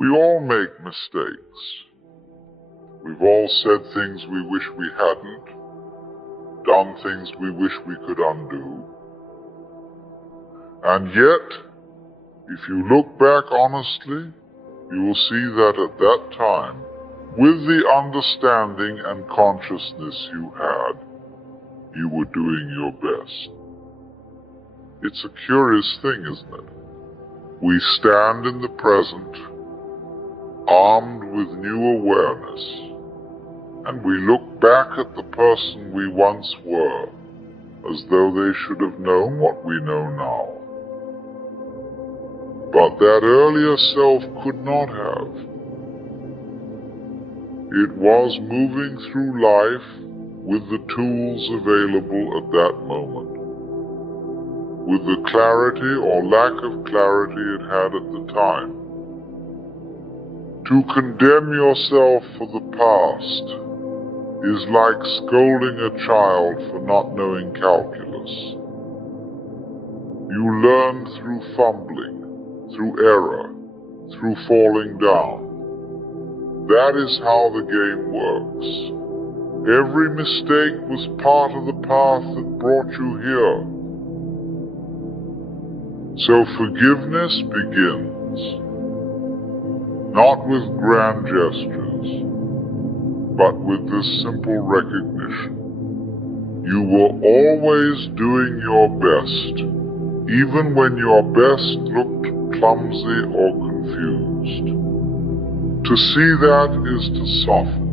We all make mistakes. We've all said things we wish we hadn't, done things we wish we could undo. And yet, if you look back honestly, you will see that at that time, with the understanding and consciousness you had, you were doing your best. It's a curious thing, isn't it? We stand in the present, armed with new awareness, and we look back at the person we once were, as though they should have known what we know now. But that earlier self could not have. It was moving through life with the tools available at that moment, with the clarity or lack of clarity it had at the time. To condemn yourself for the past is like scolding a child for not knowing calculus. You learn through fumbling, through error, through falling down. That is how the game works. Every mistake was part of the path that brought you here. So forgiveness begins, not with grand gestures, but with this simple recognition. You were always doing your best, even when your best looked clumsy or confused. To see that is to soften.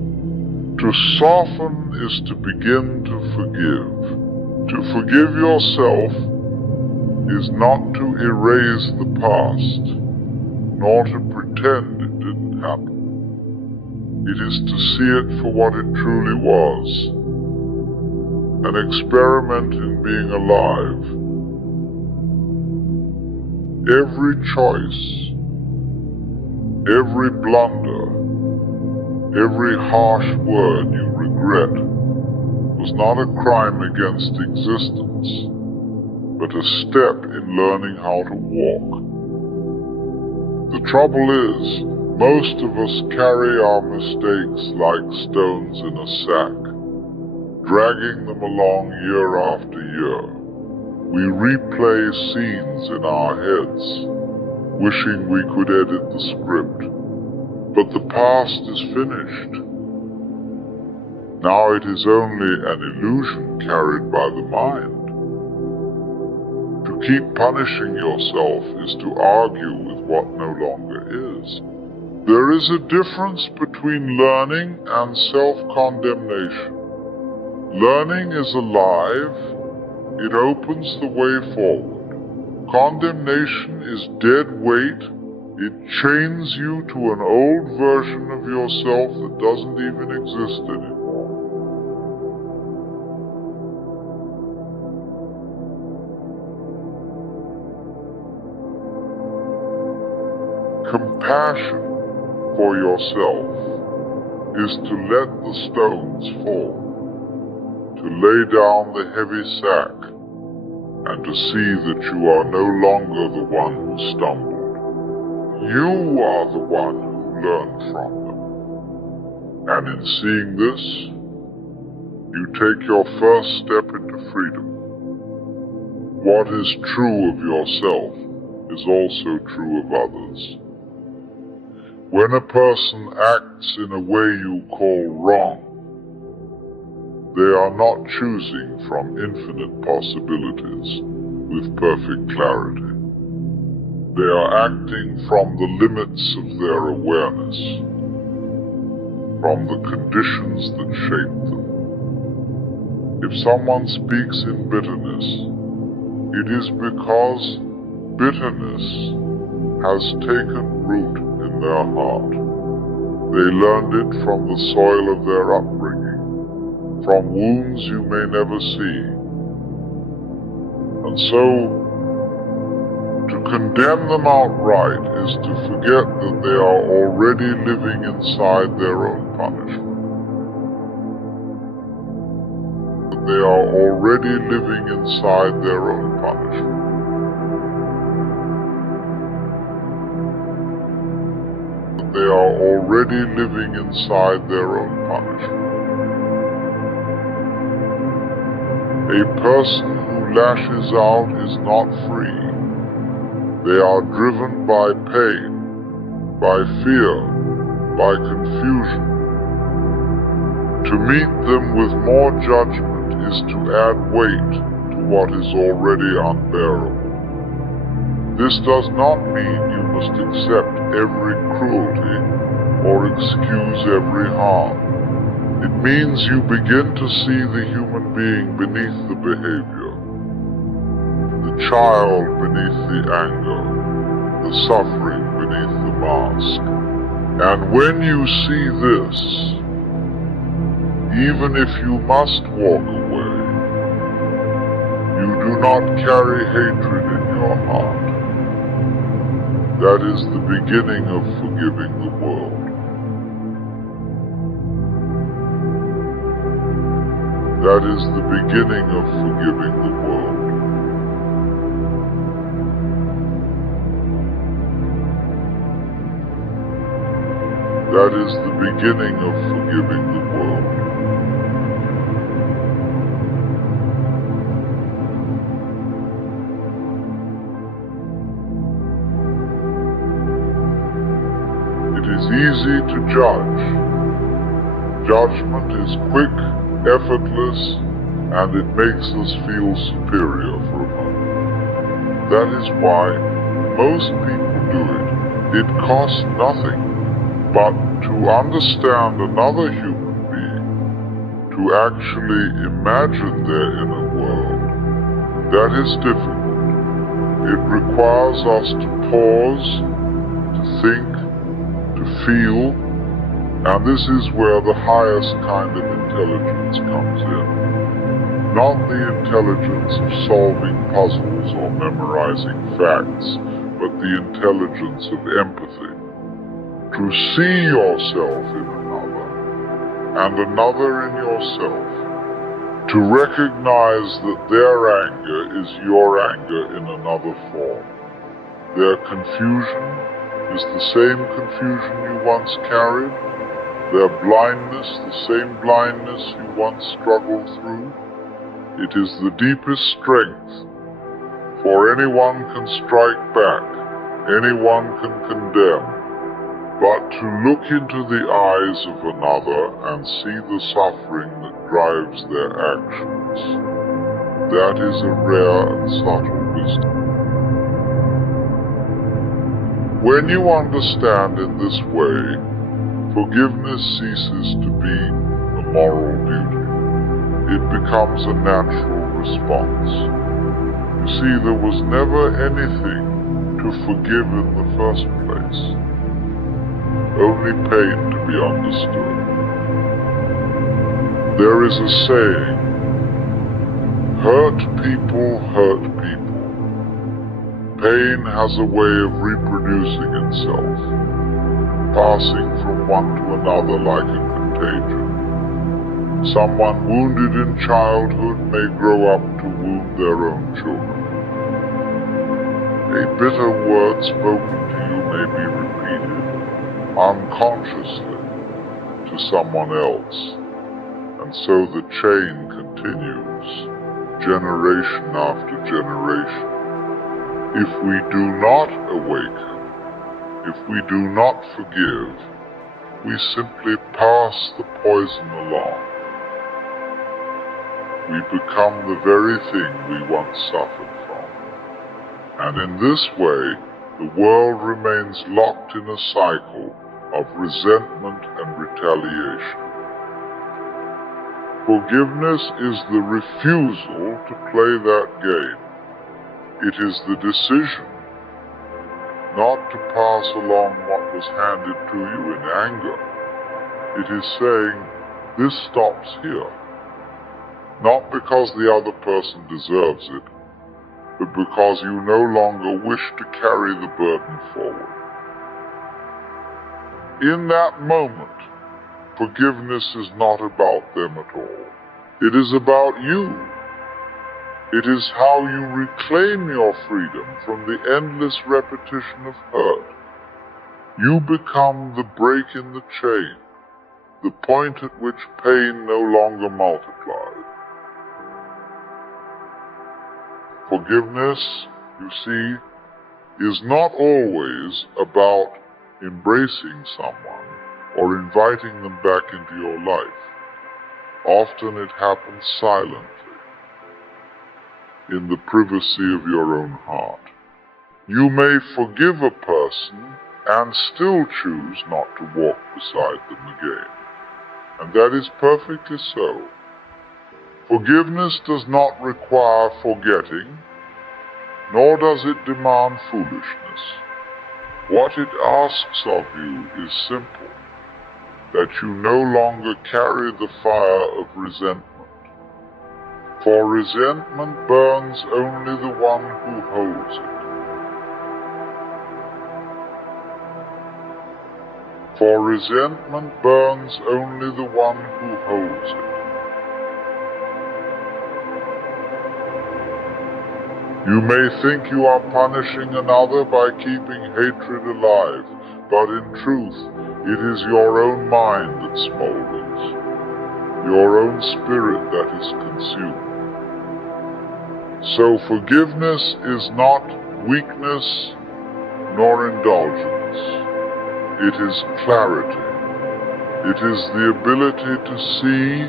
To soften is to begin to forgive. To forgive yourself is not to erase the past, nor to pretend it didn't happen. It is to see it for what it truly was, an experiment in being alive. Every choice, every blunder, every harsh word you regret was not a crime against existence, but a step in learning how to walk. The trouble is, most of us carry our mistakes like stones in a sack, dragging them along year after year. We replay scenes in our heads, wishing we could edit the script. But the past is finished. Now it is only an illusion carried by the mind. To keep punishing yourself is to argue with what no longer is. There is a difference between learning and self-condemnation. Learning is alive. It opens the way forward. Condemnation is dead weight. It chains you to an old version of yourself that doesn't even exist anymore. Compassion for yourself is to let the stones fall, to lay down the heavy sack, and to see that you are no longer the one who stumbled. You are the one who learned from them. And in seeing this, you take your first step into freedom. What is true of yourself is also true of others. When a person acts in a way you call wrong, they are not choosing from infinite possibilities with perfect clarity. They are acting from the limits of their awareness, from the conditions that shape them. If someone speaks in bitterness, it is because bitterness has taken root in their heart. They learned it from the soil of their upbringing, from wounds you may never see. And so, to condemn them outright is to forget that they are already living inside their own punishment. That they are already living inside their own punishment. that they are already living inside their own punishment. A person who lashes out is not free. They are driven by pain, by fear, by confusion. To meet them with more judgment is to add weight to what is already unbearable. This does not mean you must accept every cruelty or excuse every harm. It means you begin to see the human being beneath the behavior, the child beneath the anger, the suffering beneath the mask. And when you see this, even if you must walk away, you do not carry hatred in your heart. That is the beginning of forgiving the world. That is the beginning of forgiving the world. That is the beginning of forgiving the world. It is easy to judge. Judgment is quick, effortless, and it makes us feel superior for a moment. That is why most people do it. It costs nothing but to understand another human being, to actually imagine their inner world. That is difficult. It requires us to pause, to think, to feel, and this is where the highest kind of intelligence comes in. Not the intelligence of solving puzzles or memorizing facts, but the intelligence of empathy. To see yourself in another, and another in yourself. To recognize that their anger is your anger in another form. Their confusion is the same confusion you once carried. Their blindness, the same blindness you once struggled through. It is the deepest strength, for anyone can strike back, anyone can condemn, but to look into the eyes of another and see the suffering that drives their actions, that is a rare and subtle wisdom. When you understand in this way, forgiveness ceases to be a moral duty. It becomes a natural response. You see, there was never anything to forgive in the first place. Only pain to be understood. There is a saying, hurt people hurt people. Pain has a way of reproducing itself, passing from one to another like a contagion. Someone wounded in childhood may grow up to wound their own children. A bitter word spoken to you may be repeated unconsciously to someone else, and so the chain continues, generation after generation. If we do not awaken, if we do not forgive, we simply pass the poison along. We become the very thing we once suffered from. And in this way, the world remains locked in a cycle of resentment and retaliation. Forgiveness is the refusal to play that game. It is the decision not to pass along what was handed to you in anger. It is saying, this stops here. Not because the other person deserves it, but because you no longer wish to carry the burden forward. In that moment, forgiveness is not about them at all. It is about you. It is how you reclaim your freedom from the endless repetition of hurt. You become the break in the chain, the point at which pain no longer multiplies. Forgiveness, you see, is not always about embracing someone or inviting them back into your life. Often it happens silently, in the privacy of your own heart. You may forgive a person and still choose not to walk beside them again, and that is perfectly so. Forgiveness does not require forgetting, nor does it demand foolishness. What it asks of you is simple, that you no longer carry the fire of resentment. For resentment burns only the one who holds it. For resentment burns only the one who holds it. You may think you are punishing another by keeping hatred alive, but in truth, it is your own mind that smolders, your own spirit that is consumed. So forgiveness is not weakness nor indulgence. It is clarity. It is the ability to see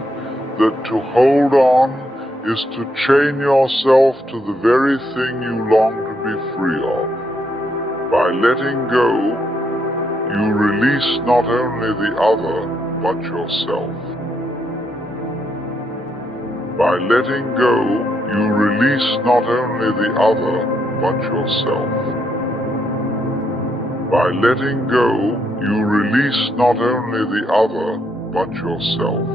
that to hold on is to chain yourself to the very thing you long to be free of. By letting go, you release not only the other, but yourself. By letting go, you release not only the other, but yourself. By letting go, you release not only the other, but yourself.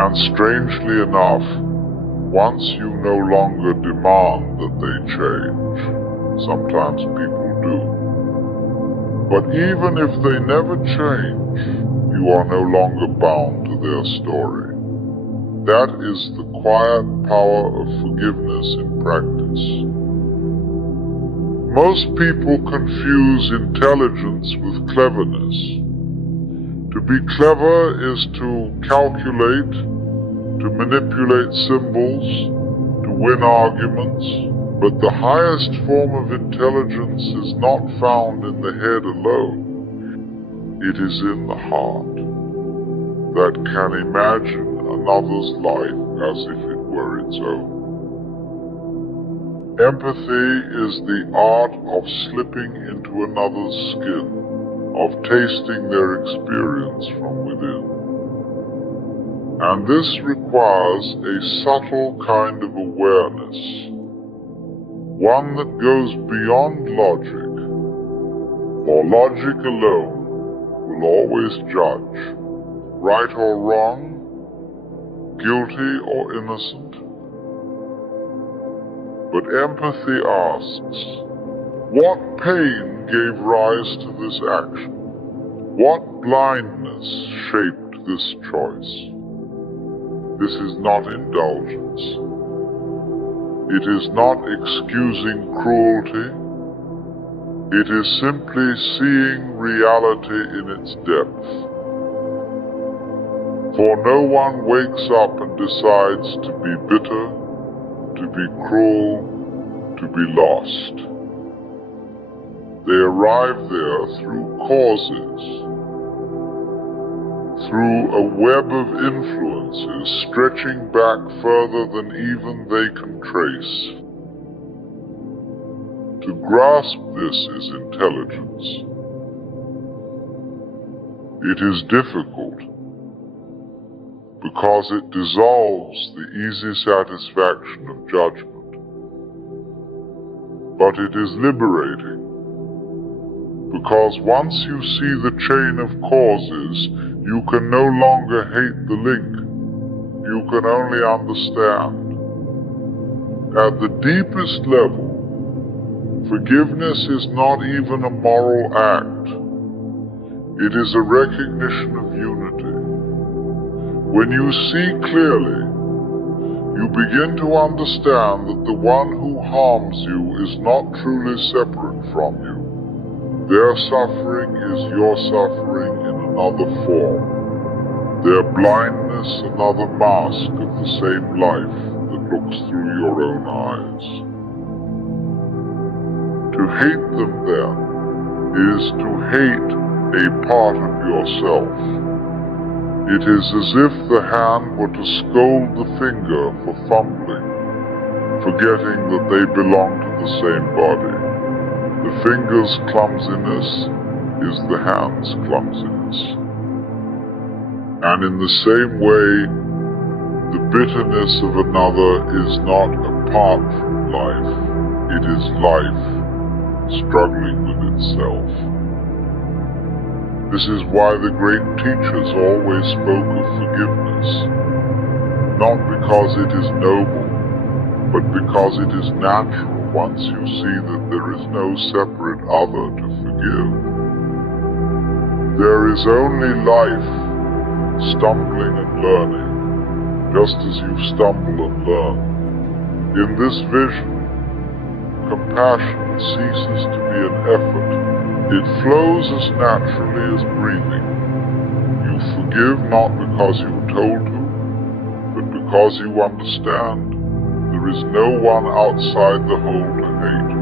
And strangely enough, once you no longer demand that they change, sometimes people do. But even if they never change, you are no longer bound to their story. That is the quiet power of forgiveness in practice. Most people confuse intelligence with cleverness. To be clever is to calculate, to manipulate symbols, to win arguments, but the highest form of intelligence is not found in the head alone. It is in the heart that can imagine another's life as if it were its own. Empathy is the art of slipping into another's skin, of tasting their experience from within. And this requires a subtle kind of awareness, one that goes beyond logic, for logic alone will always judge, right or wrong, guilty or innocent. But empathy asks, what pain gave rise to this action? What blindness shaped this choice? This is not indulgence. It is not excusing cruelty. It is simply seeing reality in its depth. For no one wakes up and decides to be bitter, to be cruel, to be lost. They arrive there through causes, through a web of influences stretching back further than even they can trace. To grasp this is intelligence. It is difficult, because it dissolves the easy satisfaction of judgment. But it is liberating, because once you see the chain of causes, you can no longer hate the link. You can only understand. At the deepest level, forgiveness is not even a moral act. It is a recognition of unity. When you see clearly, you begin to understand that the one who harms you is not truly separate from you. Their suffering is your suffering in another form. Their blindness another mask of the same life that looks through your own eyes. To hate them, then, is to hate a part of yourself. It is as if the hand were to scold the finger for fumbling, forgetting that they belong to the same body. The finger's clumsiness is the hand's clumsiness. And in the same way, the bitterness of another is not apart from life. It is life struggling with itself. This is why the great teachers always spoke of forgiveness, not because it is noble, but because it is natural once you see that there is no separate other to forgive. There is only life, stumbling and learning, just as you stumble and learn. In this vision, compassion ceases to be an effort. It flows as naturally as breathing. You forgive not because you are told to, but because you understand there is no one outside the whole to hate.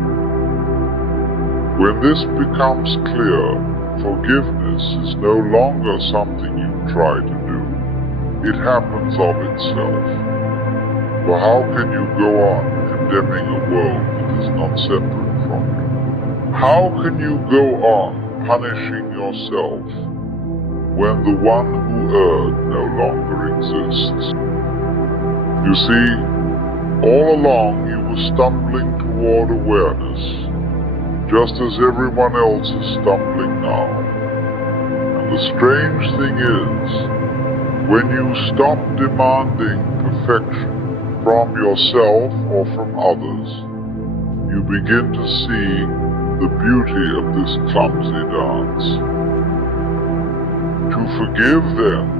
When this becomes clear, forgiveness is no longer something you try to do. It happens of itself. For how can you go on condemning a world that is not separate from you? How can you go on punishing yourself when the one who erred no longer exists? You see, all along you were stumbling toward awareness, just as everyone else is stumbling now. And the strange thing is, when you stop demanding perfection from yourself or from others, you begin to see the beauty of this clumsy dance. To forgive, then,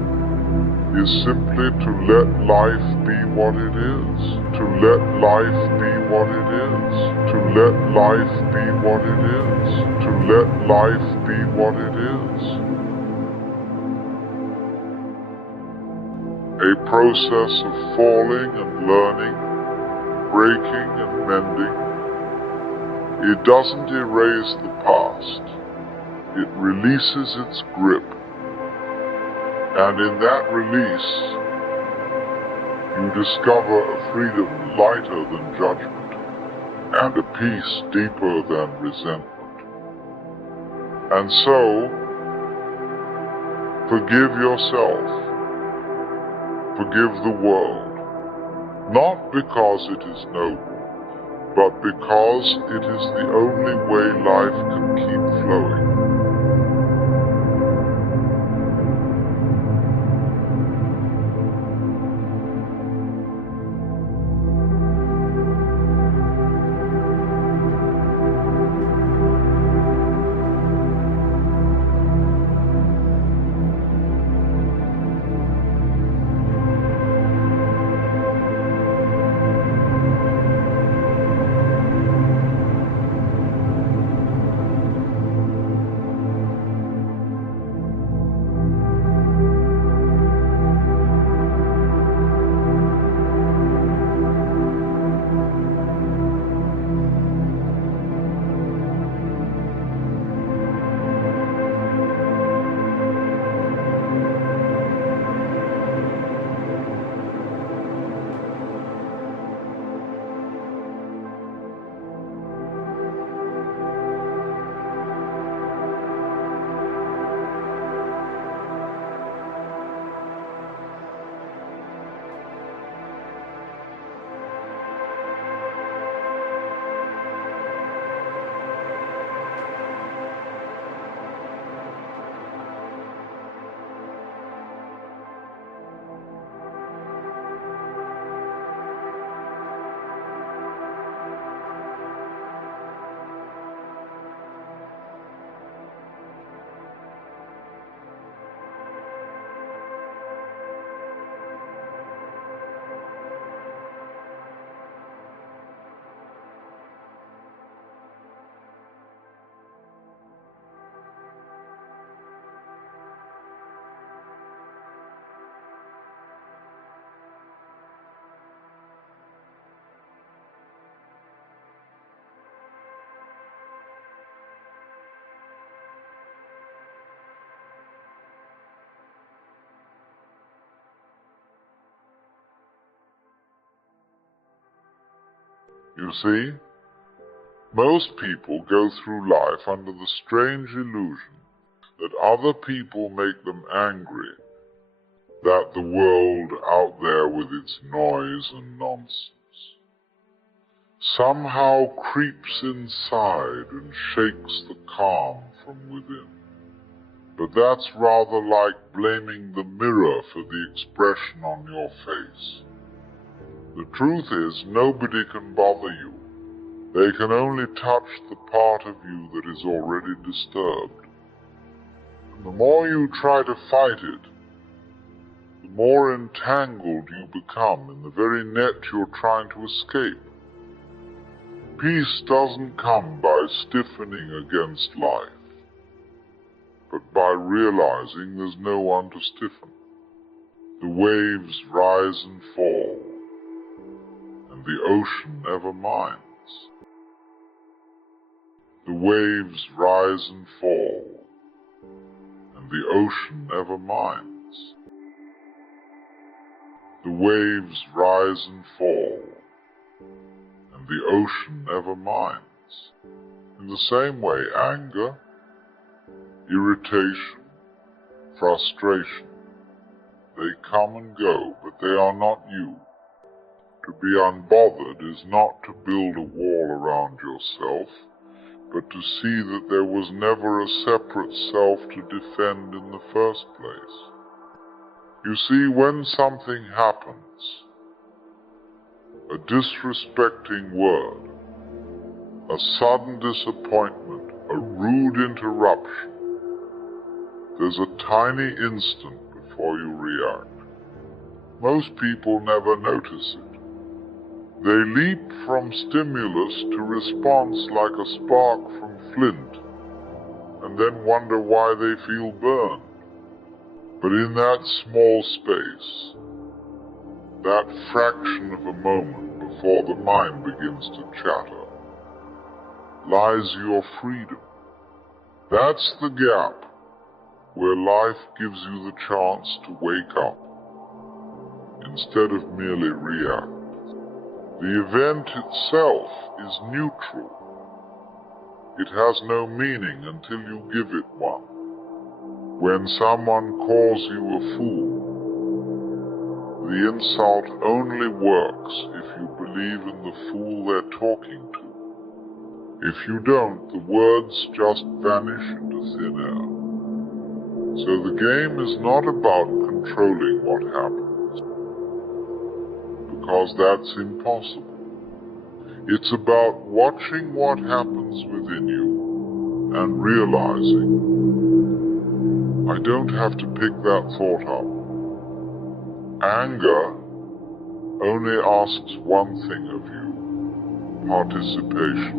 is simply to let life be what it is. To let life be what it is. To let life be what it is. To let life be what it is. A process of falling and learning, breaking and mending. It doesn't erase the past. It releases its grip. And in that release, you discover a freedom lighter than judgment and a peace deeper than resentment. And so, forgive yourself. Forgive the world. Not because it is noble, but because it is the only way life can keep flowing. You see, most people go through life under the strange illusion that other people make them angry, that the world out there with its noise and nonsense somehow creeps inside and shakes the calm from within. But that's rather like blaming the mirror for the expression on your face. The truth is, nobody can bother you. They can only touch the part of you that is already disturbed. And the more you try to fight it, the more entangled you become in the very net you're trying to escape. Peace doesn't come by stiffening against life, but by realizing there's no one to stiffen. The waves rise and fall, and the ocean never minds. The waves rise and fall, and the ocean never minds. The waves rise and fall, and the ocean never minds. In the same way, anger, irritation, frustration, they come and go, but they are not you. To be unbothered is not to build a wall around yourself, but to see that there was never a separate self to defend in the first place. You see, when something happens, a disrespecting word, a sudden disappointment, a rude interruption, there's a tiny instant before you react. Most people never notice it. They leap from stimulus to response like a spark from flint, and then wonder why they feel burned. But in that small space, that fraction of a moment before the mind begins to chatter, lies your freedom. That's the gap where life gives you the chance to wake up, instead of merely react. The event itself is neutral. It has no meaning until you give it one. When someone calls you a fool, the insult only works if you believe in the fool they're talking to. If you don't, the words just vanish into thin air. So the game is not about controlling what happens, because that's impossible. It's about watching what happens within you and realizing, I don't have to pick that thought up. Anger only asks one thing of you: participation.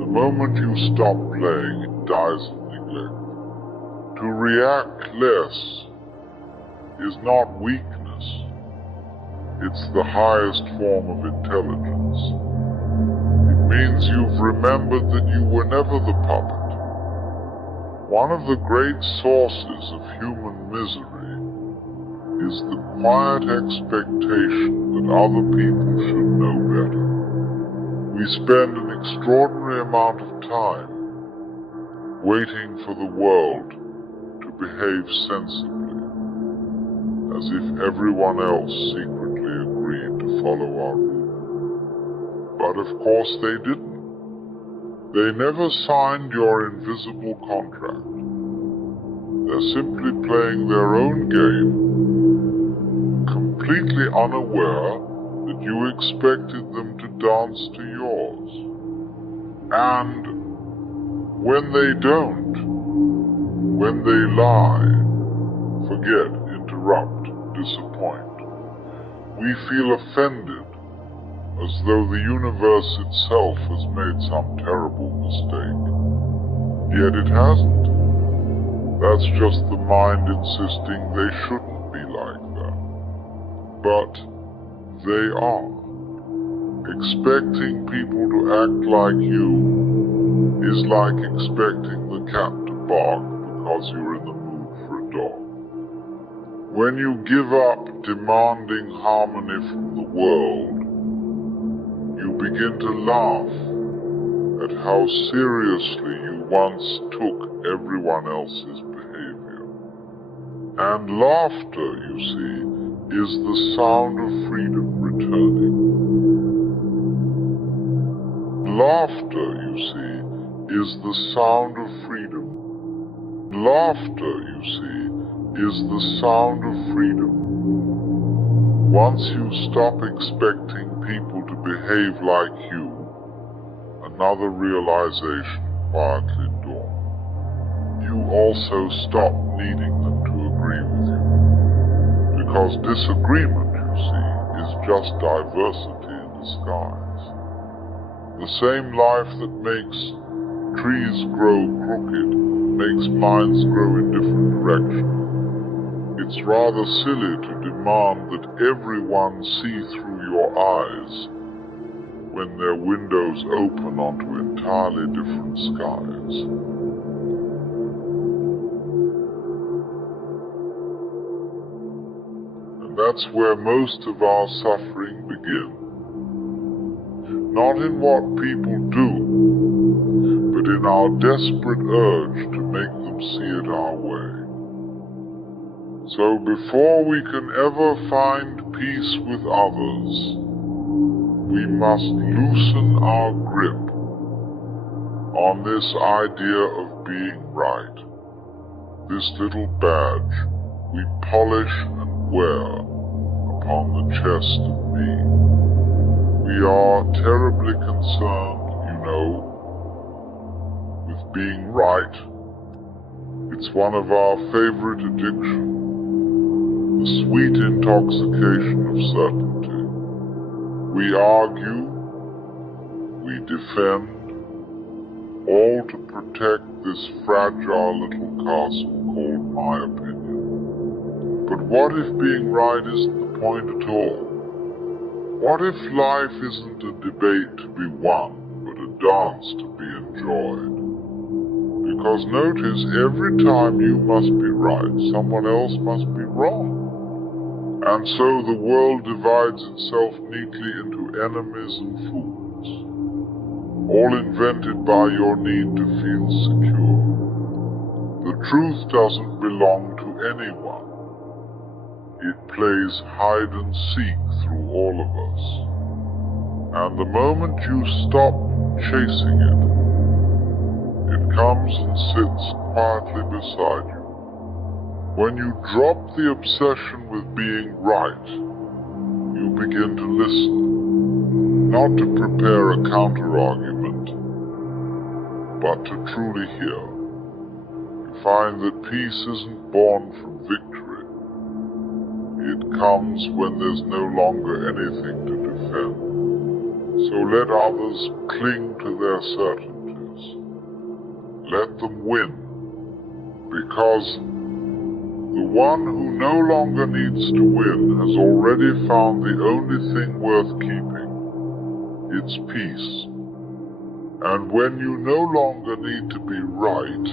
The moment you stop playing, it dies of neglect. To react less is not weakness. It's the highest form of intelligence. It means you've remembered that you were never the puppet. One of the great sources of human misery is the quiet expectation that other people should know better. We spend an extraordinary amount of time waiting for the world to behave sensibly, as if everyone else secretly agreed to follow our rule. But of course they didn't. They never signed your invisible contract. They're simply playing their own game, completely unaware that you expected them to dance to yours. And when they don't, when they lie, forget, interrupt, disappoint, we feel offended, as though the universe itself has made some terrible mistake. Yet it hasn't. That's just the mind insisting they shouldn't be like that. But they are. Expecting people to act like you is like expecting the cat to bark because you're in the mood for a dog. When you give up demanding harmony from the world, you begin to laugh at how seriously you once took everyone else's behavior. And laughter, you see, is the sound of freedom returning. Laughter, you see, is the sound of freedom. Laughter, you see, is the sound of freedom. Once you stop expecting people to behave like you, another realization quietly dawns. You also stop needing them to agree with you. Because disagreement, you see, is just diversity in disguise. The same life that makes trees grow crooked makes minds grow in different directions. It's rather silly to demand that everyone see through your eyes when their windows open onto entirely different skies. And that's where most of our suffering begins. Not in what people do, but in our desperate urge to make them see it our way. So before we can ever find peace with others, we must loosen our grip on this idea of being right, this little badge we polish and wear upon the chest of me. We are terribly concerned, you know, with being right. It's one of our favorite addictions, the sweet intoxication of certainty. We argue, we defend, all to protect this fragile little castle called my opinion. But what if being right isn't the point at all? What if life isn't a debate to be won, but a dance to be enjoyed? Because notice, every time you must be right, someone else must be wrong. And so the world divides itself neatly into enemies and fools, all invented by your need to feel secure. The truth doesn't belong to anyone. It plays hide and seek through all of us. And the moment you stop chasing it, it comes and sits quietly beside you. When you drop the obsession with being right, you begin to listen, not to prepare a counter-argument, but to truly hear. You find that peace isn't born from victory. It comes when there's no longer anything to defend. So let others cling to their certainties. Let them win, because the one who no longer needs to win has already found the only thing worth keeping. It's peace. And when you no longer need to be right,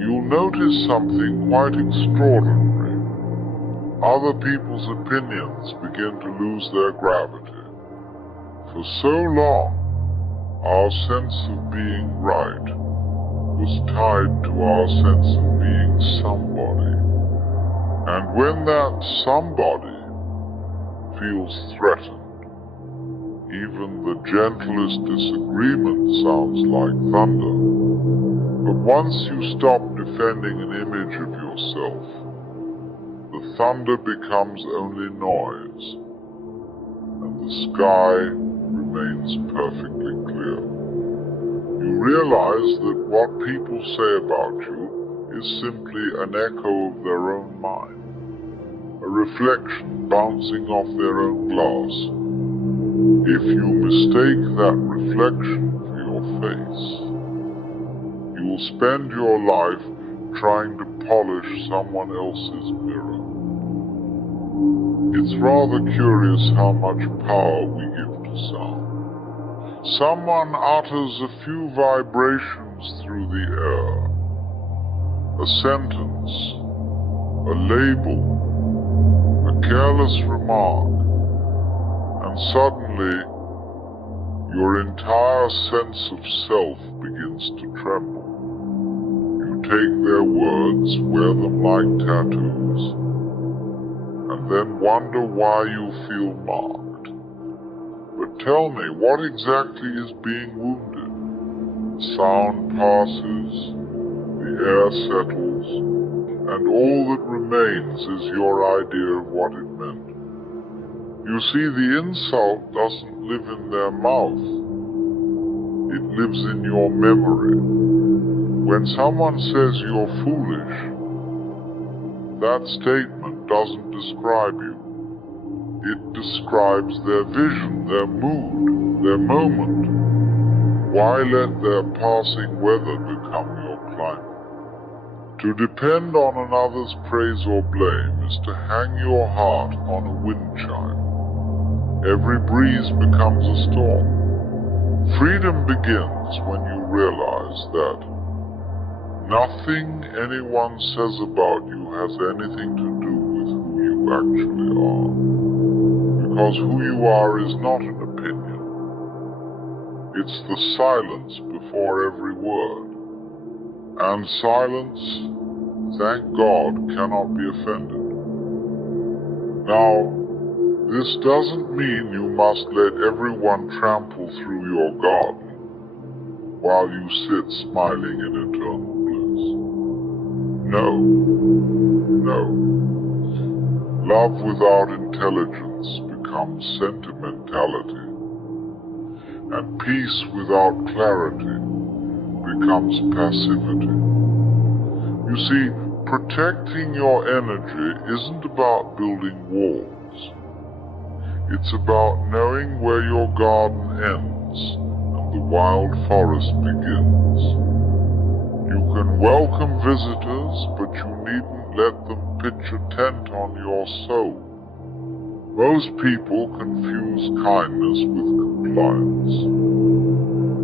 you'll notice something quite extraordinary. Other people's opinions begin to lose their gravity. For so long, our sense of being right was tied to our sense of being somebody. And when that somebody feels threatened, even the gentlest disagreement sounds like thunder. But once you stop defending an image of yourself, the thunder becomes only noise, and the sky remains perfectly clear. You realize that what people say about you is simply an echo of their own mind, a reflection bouncing off their own glass. If you mistake that reflection for your face, you will spend your life trying to polish someone else's mirror. It's rather curious how much power we give to sound. Someone utters a few vibrations through the air, a sentence, a label, a careless remark, and suddenly your entire sense of self begins to tremble. You take their words, wear them like tattoos, and then wonder why you feel marked. But tell me, what exactly is being wounded? The sound passes, the air settles, and all that remains is your idea of what it meant. You see, the insult doesn't live in their mouth. It lives in your memory. When someone says you're foolish, that statement doesn't describe you. It describes their vision, their mood, their moment. Why let their passing weather become your climate? To depend on another's praise or blame is to hang your heart on a wind chime. Every breeze becomes a storm. Freedom begins when you realize that nothing anyone says about you has anything to do with who you actually are. Because who you are is not an opinion. It's the silence before every word. And silence, thank God, cannot be offended. Now, this doesn't mean you must let everyone trample through your garden while you sit smiling in eternal bliss. No, no. Love without intelligence becomes sentimentality, and peace without clarity becomes passivity. You see, protecting your energy isn't about building walls. It's about knowing where your garden ends and the wild forest begins. You can welcome visitors, but you needn't let them pitch a tent on your soul. Most people confuse kindness with compliance.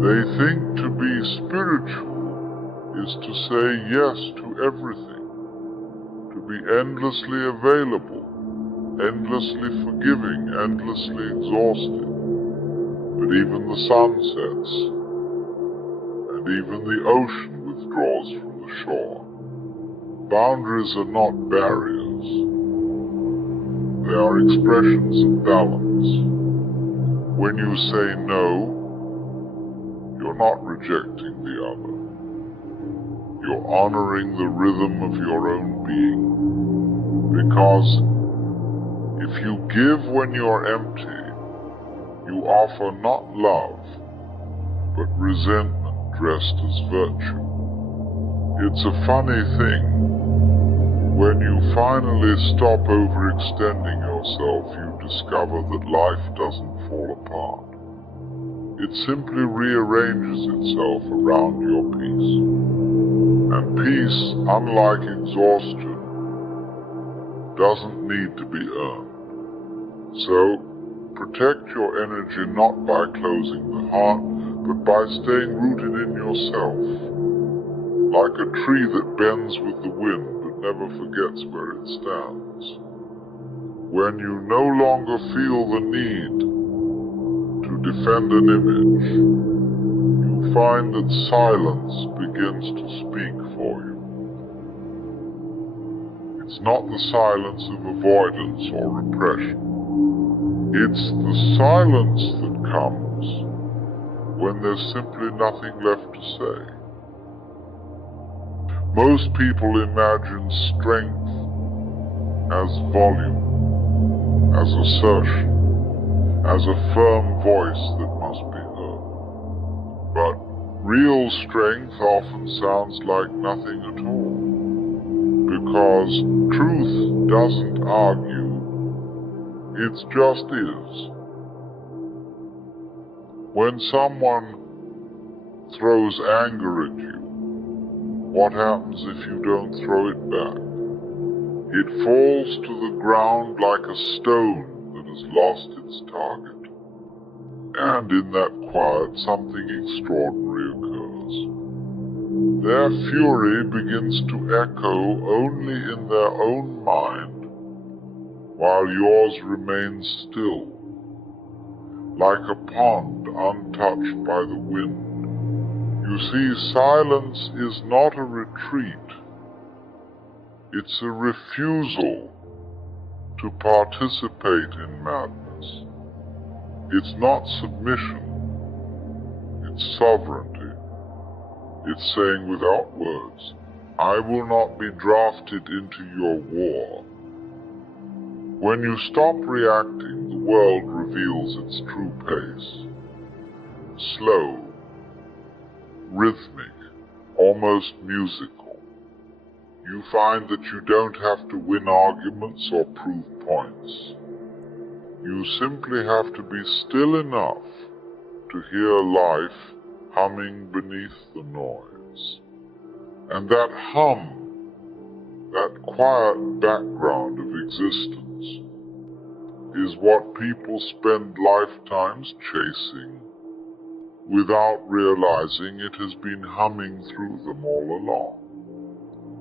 They think to be spiritual is to say yes to everything, to be endlessly available, endlessly forgiving, endlessly exhausted. But even the sun sets, and even the ocean withdraws from the shore. Boundaries are not barriers. They are expressions of balance. When you say no, you're not rejecting the other. You're honoring the rhythm of your own being. Because if you give when you're empty, you offer not love, but resentment dressed as virtue. It's a funny thing. When you finally stop overextending yourself, you discover that life doesn't fall apart. It simply rearranges itself around your peace. And peace, unlike exhaustion, doesn't need to be earned. So, protect your energy not by closing the heart, but by staying rooted in yourself, like a tree that bends with the wind but never forgets where it stands. When you no longer feel the need to defend an image, you find that silence begins to speak for you. It's not the silence of avoidance or repression. It's the silence that comes when there's simply nothing left to say. Most people imagine strength as volume, as assertion, as a firm voice that must be heard. But real strength often sounds like nothing at all, because truth doesn't argue. It just is. When someone throws anger at you, what happens if you don't throw it back? It falls to the ground like a stone that has lost its target. And in that quiet, something extraordinary occurs. Their fury begins to echo only in their own mind, while yours remains still, like a pond untouched by the wind. You see, silence is not a retreat. It's a refusal to participate in madness. It's not submission. It's sovereignty. It's saying without words, I will not be drafted into your war. When you stop reacting, the world reveals its true pace. Slow, rhythmic, almost musical. You find that you don't have to win arguments or prove points. You simply have to be still enough to hear life humming beneath the noise. And that hum, that quiet background of existence, is what people spend lifetimes chasing without realizing it has been humming through them all along.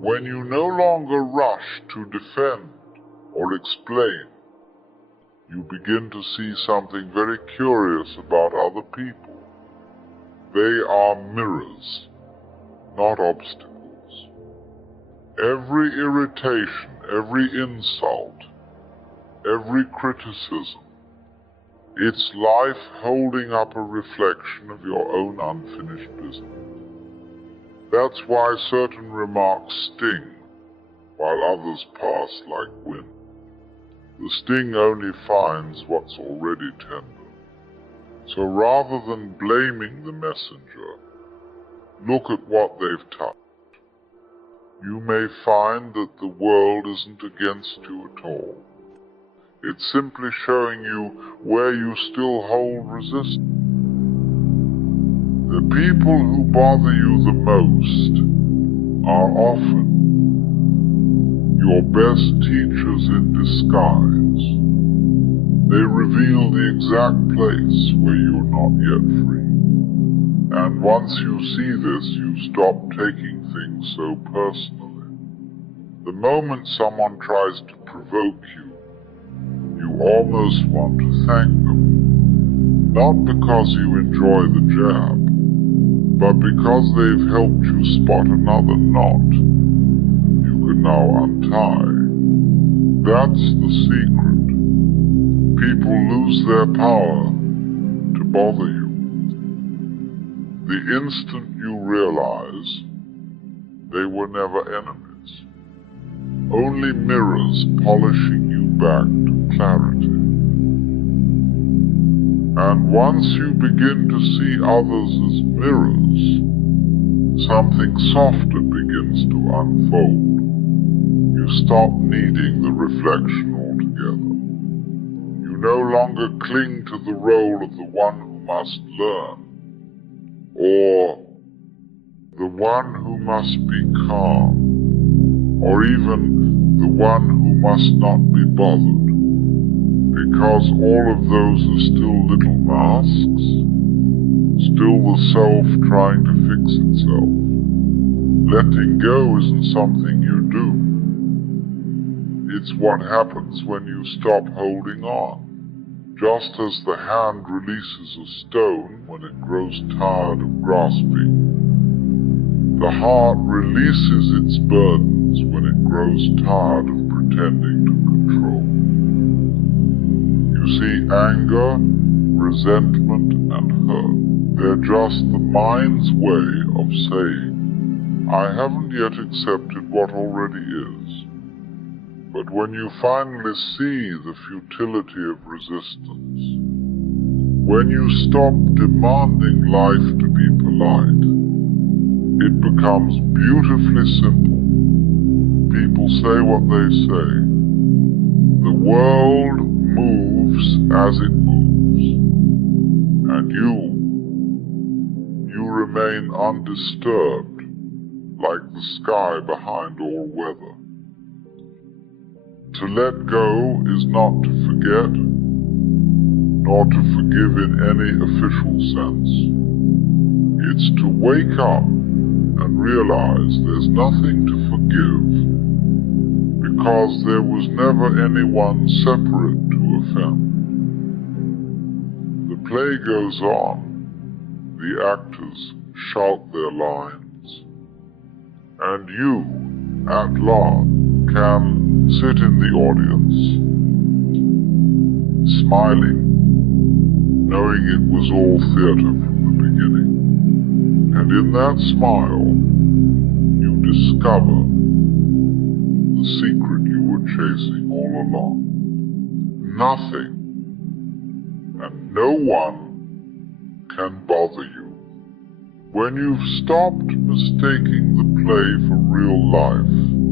When you no longer rush to defend or explain, you begin to see something very curious about other people. They are mirrors, not obstacles. Every irritation, every insult, every criticism, it's life holding up a reflection of your own unfinished business. That's why certain remarks sting, while others pass like wind. The sting only finds what's already tender. So rather than blaming the messenger, look at what they've touched. You may find that the world isn't against you at all. It's simply showing you where you still hold resistance. The people who bother you the most are often your best teachers in disguise. They reveal the exact place where you're not yet free. And once you see this, you stop taking things so personally. The moment someone tries to provoke you, you almost want to thank them. Not because you enjoy the jab, but because they've helped you spot another knot you can now untie. That's the secret. People lose their power to bother you. The instant you realize they were never enemies, only mirrors polishing you back to clarity. And once you begin to see others as mirrors, something softer begins to unfold. You stop needing the reflection altogether. You no longer cling to the role of the one who must learn, or the one who must be calm, or even the one who must not be bothered, because all of those are still little masks, still the self trying to fix itself. Letting go isn't something you do. It's what happens when you stop holding on. Just as the hand releases a stone when it grows tired of grasping, the heart releases its burdens when it grows tired of pretending to control. You see, anger, resentment, and hurt, they're just the mind's way of saying, I haven't yet accepted what already is. But when you finally see the futility of resistance, when you stop demanding life to be polite, it becomes beautifully simple. People say what they say. The world moves as it moves, and you remain undisturbed like the sky behind all weather. To let go is not to forget, nor to forgive in any official sense. It's to wake up and realize there's nothing to forgive, because there was never anyone separate to offend. The play goes on, the actors shout their lines, and you, at last, can sit in the audience, smiling, knowing it was all theatre from the beginning. And in that smile, you discover the secret you were chasing all along. Nothing and no one can bother you when you've stopped mistaking the play for real life.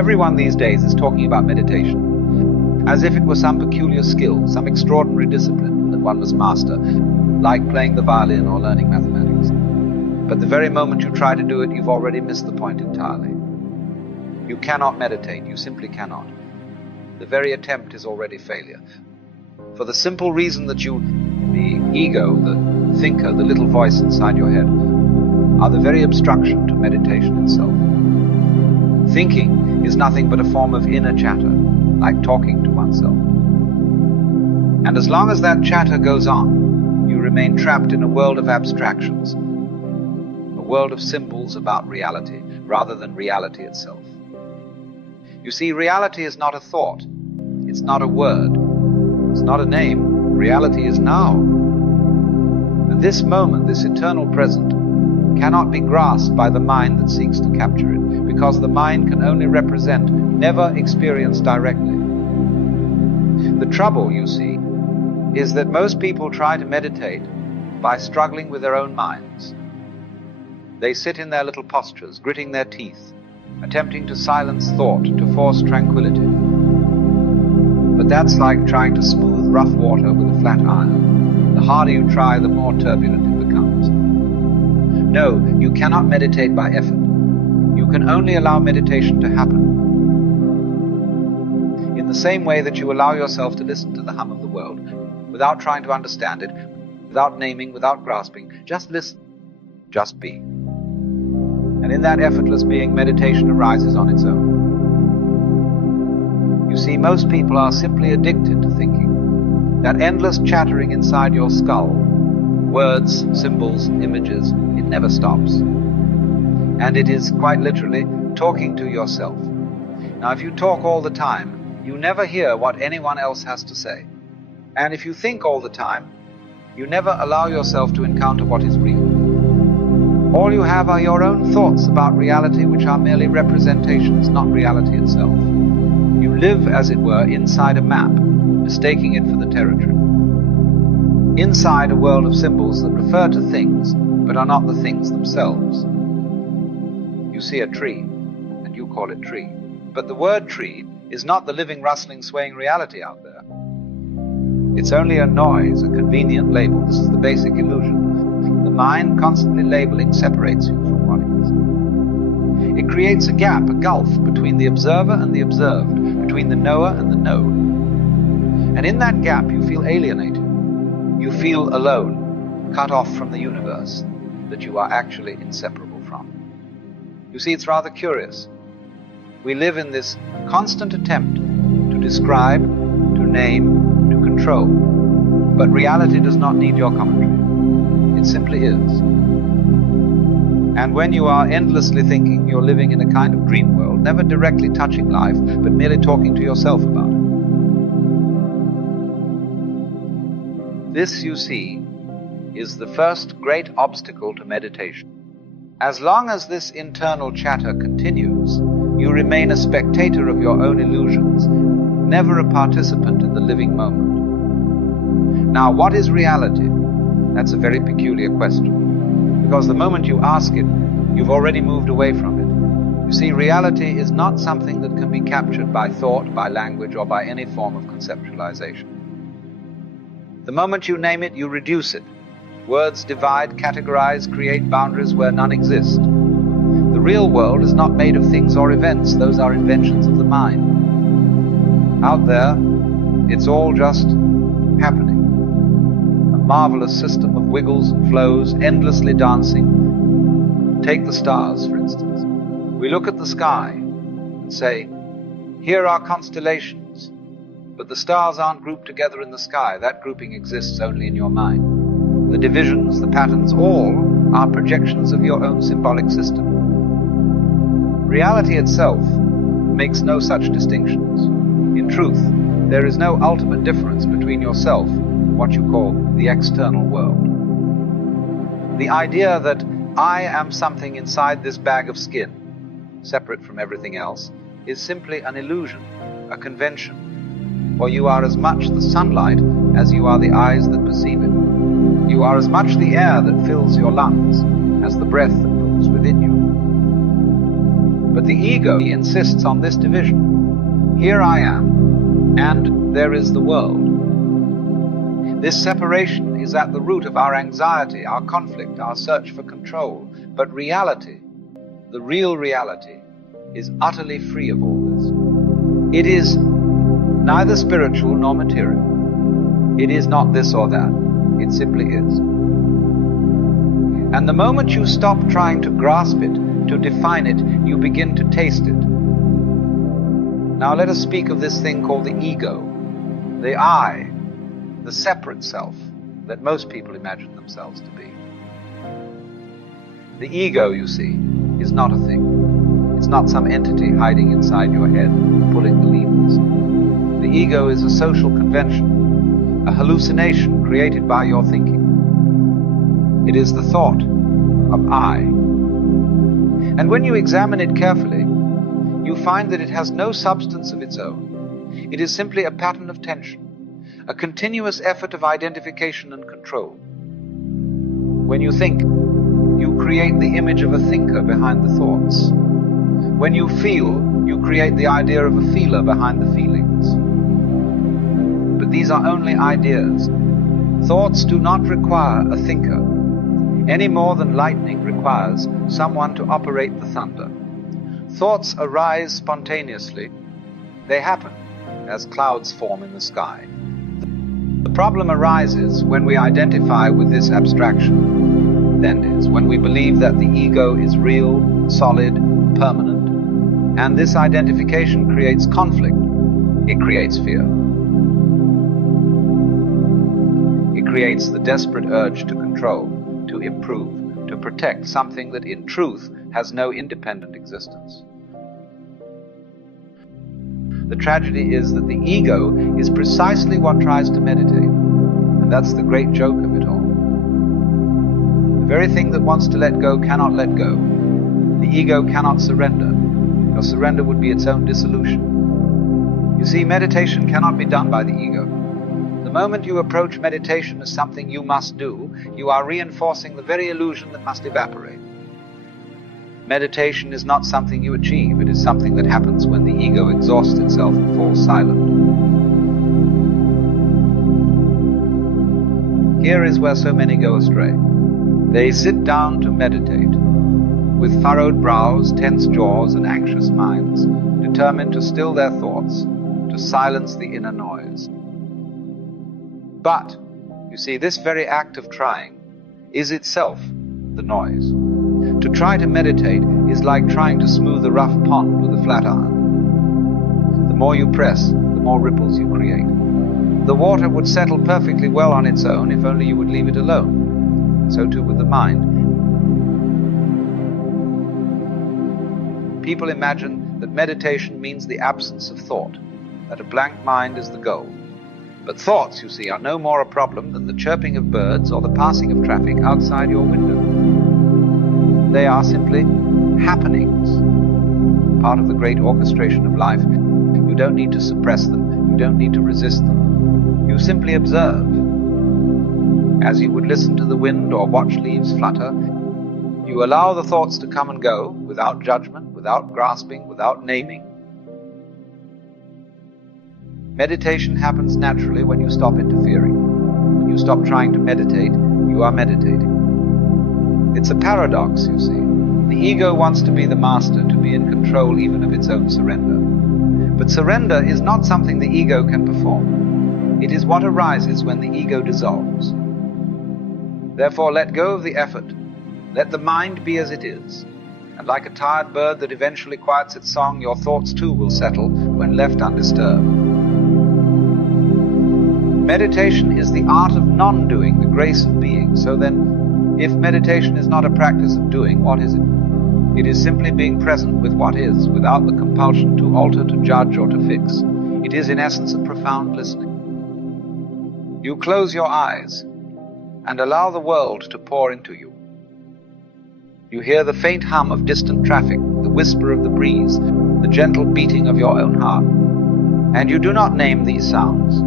Everyone these days is talking about meditation, as if it were some peculiar skill, some extraordinary discipline that one must master, like playing the violin or learning mathematics. But the very moment you try to do it, you've already missed the point entirely. You cannot meditate, you simply cannot. The very attempt is already failure. For the simple reason that the ego, the thinker, the little voice inside your head, are the very obstruction to meditation itself. Thinking is nothing but a form of inner chatter, like talking to oneself. And as long as that chatter goes on, you remain trapped in a world of abstractions, a world of symbols about reality, rather than reality itself. You see, reality is not a thought, it's not a word, it's not a name. Reality is now. And this moment, this eternal present, cannot be grasped by the mind that seeks to capture it, because the mind can only represent, never experience directly. The trouble, you see, is that most people try to meditate by struggling with their own minds. They sit in their little postures, gritting their teeth, attempting to silence thought, to force tranquility. But that's like trying to smooth rough water with a flat iron. The harder you try, the more turbulent it becomes. No, you cannot meditate by effort. You can only allow meditation to happen. In the same way that you allow yourself to listen to the hum of the world, without trying to understand it, without naming, without grasping, just listen, just be. And in that effortless being, meditation arises on its own. You see, most people are simply addicted to thinking. That endless chattering inside your skull, words, symbols, images, it never stops. And it is quite literally talking to yourself. Now, if you talk all the time, you never hear what anyone else has to say. And if you think all the time, you never allow yourself to encounter what is real. All you have are your own thoughts about reality, which are merely representations, not reality itself. You live, as it were, inside a map, mistaking it for the territory. Inside a world of symbols that refer to things, but are not the things themselves. You see a tree, and you call it tree. But the word tree is not the living, rustling, swaying reality out there. It's only a noise, a convenient label. This is the basic illusion. The mind constantly labeling separates you from what is. It creates a gap, a gulf between the observer and the observed, between the knower and the known. And in that gap you feel alienated. You feel alone, cut off from the universe that you are actually inseparable from. You see, it's rather curious. We live in this constant attempt to describe, to name, to control. But reality does not need your commentary. It simply is. And when you are endlessly thinking, you're living in a kind of dream world, never directly touching life, but merely talking to yourself about it. This, you see, is the first great obstacle to meditation. As long as this internal chatter continues, you remain a spectator of your own illusions, never a participant in the living moment. Now, what is reality? That's a very peculiar question, because the moment you ask it, you've already moved away from it. You see, reality is not something that can be captured by thought, by language, or by any form of conceptualization. The moment you name it, you reduce it. Words divide, categorize, create boundaries where none exist. The real world is not made of things or events. Those are inventions of the mind. Out there, it's all just happening. A marvelous system of wiggles and flows, endlessly dancing. Take the stars, for instance. We look at the sky and say, here are constellations, but the stars aren't grouped together in the sky. That grouping exists only in your mind. The divisions, the patterns, all are projections of your own symbolic system. Reality itself makes no such distinctions. In truth, there is no ultimate difference between yourself and what you call the external world. The idea that I am something inside this bag of skin, separate from everything else, is simply an illusion, a convention. For you are as much the sunlight as you are the eyes that perceive it. You are as much the air that fills your lungs as the breath that moves within you. But the ego insists on this division. Here I am, and there is the world. This separation is at the root of our anxiety, our conflict, our search for control. But reality, the real reality, is utterly free of all this. It is neither spiritual nor material. It is not this or that. It simply is. And the moment you stop trying to grasp it, to define it, you begin to taste it. Now let us speak of this thing called the ego, the I, the separate self that most people imagine themselves to be. The ego, you see, is not a thing. It's not some entity hiding inside your head, pulling the levers. The ego is a social convention, a hallucination created by your thinking. It is the thought of I. And when you examine it carefully, you find that it has no substance of its own. It is simply a pattern of tension, a continuous effort of identification and control. When you think, you create the image of a thinker behind the thoughts. When you feel, you create the idea of a feeler behind the feelings. But these are only ideas. Thoughts do not require a thinker, any more than lightning requires someone to operate the thunder. Thoughts arise spontaneously. They happen as clouds form in the sky. The problem arises when we identify with this abstraction. That is, when we believe that the ego is real, solid, permanent. And this identification creates conflict. It creates fear. It creates the desperate urge to control, to improve, to protect something that in truth has no independent existence. The tragedy is that the ego is precisely what tries to meditate, and that's the great joke of it all. The very thing that wants to let go cannot let go. The ego cannot surrender, or surrender would be its own dissolution. You see, meditation cannot be done by the ego. The moment you approach meditation as something you must do, you are reinforcing the very illusion that must evaporate. Meditation is not something you achieve. It is something that happens when the ego exhausts itself and falls silent. Here is where so many go astray. They sit down to meditate, with furrowed brows, tense jaws, and anxious minds, determined to still their thoughts, to silence the inner noise. But, you see, this very act of trying is itself the noise. To try to meditate is like trying to smooth a rough pond with a flat iron. The more you press, the more ripples you create. The water would settle perfectly well on its own if only you would leave it alone. So too with the mind. People imagine that meditation means the absence of thought, that a blank mind is the goal. But thoughts, you see, are no more a problem than the chirping of birds or the passing of traffic outside your window. They are simply happenings, part of the great orchestration of life. You don't need to suppress them. You don't need to resist them. You simply observe. As you would listen to the wind or watch leaves flutter, you allow the thoughts to come and go without judgment, without grasping, without naming. Meditation happens naturally when you stop interfering. When you stop trying to meditate, you are meditating. It's a paradox, you see. The ego wants to be the master, to be in control even of its own surrender. But surrender is not something the ego can perform. It is what arises when the ego dissolves. Therefore, let go of the effort. Let the mind be as it is. And like a tired bird that eventually quiets its song, your thoughts too will settle when left undisturbed. Meditation is the art of non-doing, the grace of being. So then, if meditation is not a practice of doing, what is it? It is simply being present with what is, without the compulsion to alter, to judge, or to fix. It is in essence a profound listening. You close your eyes and allow the world to pour into you. You hear the faint hum of distant traffic, the whisper of the breeze, the gentle beating of your own heart. And you do not name these sounds.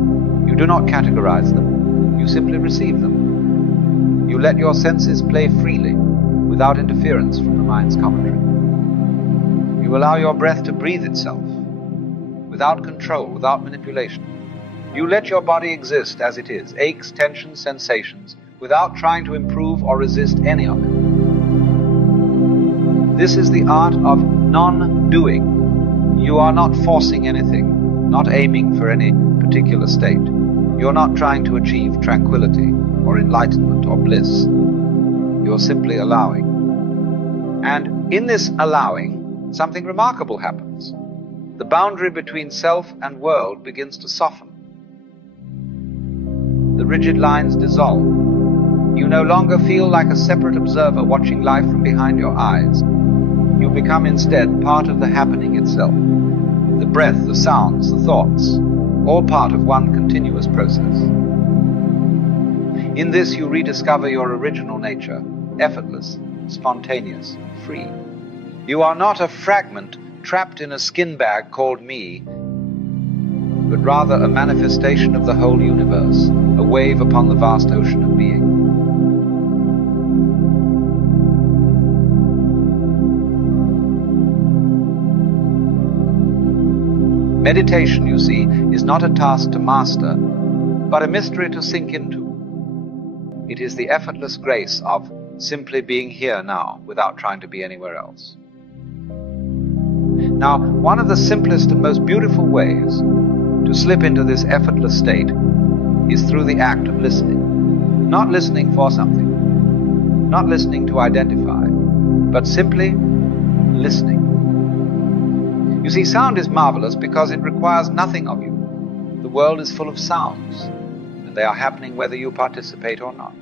You do not categorize them. You simply receive them. You let your senses play freely, without interference from the mind's commentary. You allow your breath to breathe itself, without control, without manipulation. You let your body exist as it is, aches, tensions, sensations, without trying to improve or resist any of it. This is the art of non-doing. You are not forcing anything, not aiming for any particular state. You're not trying to achieve tranquility or enlightenment or bliss. You're simply allowing. And in this allowing, something remarkable happens. The boundary between self and world begins to soften. The rigid lines dissolve. You no longer feel like a separate observer watching life from behind your eyes. You become instead part of the happening itself. The breath, the sounds, the thoughts, all part of one continuous process. In this you rediscover your original nature, effortless, spontaneous, free. You are not a fragment trapped in a skin bag called me, but rather a manifestation of the whole universe, a wave upon the vast ocean of being. Meditation, you see, is not a task to master, but a mystery to sink into. It is the effortless grace of simply being here now, without trying to be anywhere else. Now, one of the simplest and most beautiful ways to slip into this effortless state is through the act of listening. Not listening for something, not listening to identify, but simply listening. You see, sound is marvelous because it requires nothing of you. The world is full of sounds, and they are happening whether you participate or not.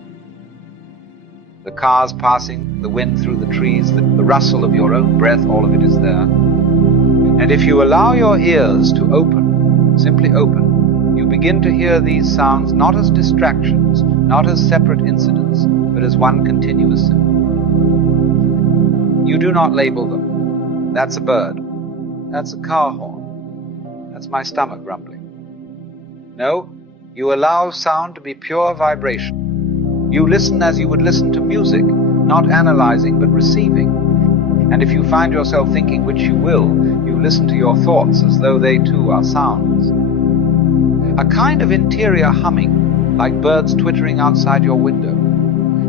The cars passing, the wind through the trees, the rustle of your own breath, all of it is there. And if you allow your ears to open, simply open, you begin to hear these sounds not as distractions, not as separate incidents, but as one continuous symphony. You do not label them. That's a bird. That's a car horn. That's my stomach rumbling. No, you allow sound to be pure vibration. You listen as you would listen to music, not analyzing but receiving. And if you find yourself thinking, which you will, you listen to your thoughts as though they too are sounds. A kind of interior humming, like birds twittering outside your window.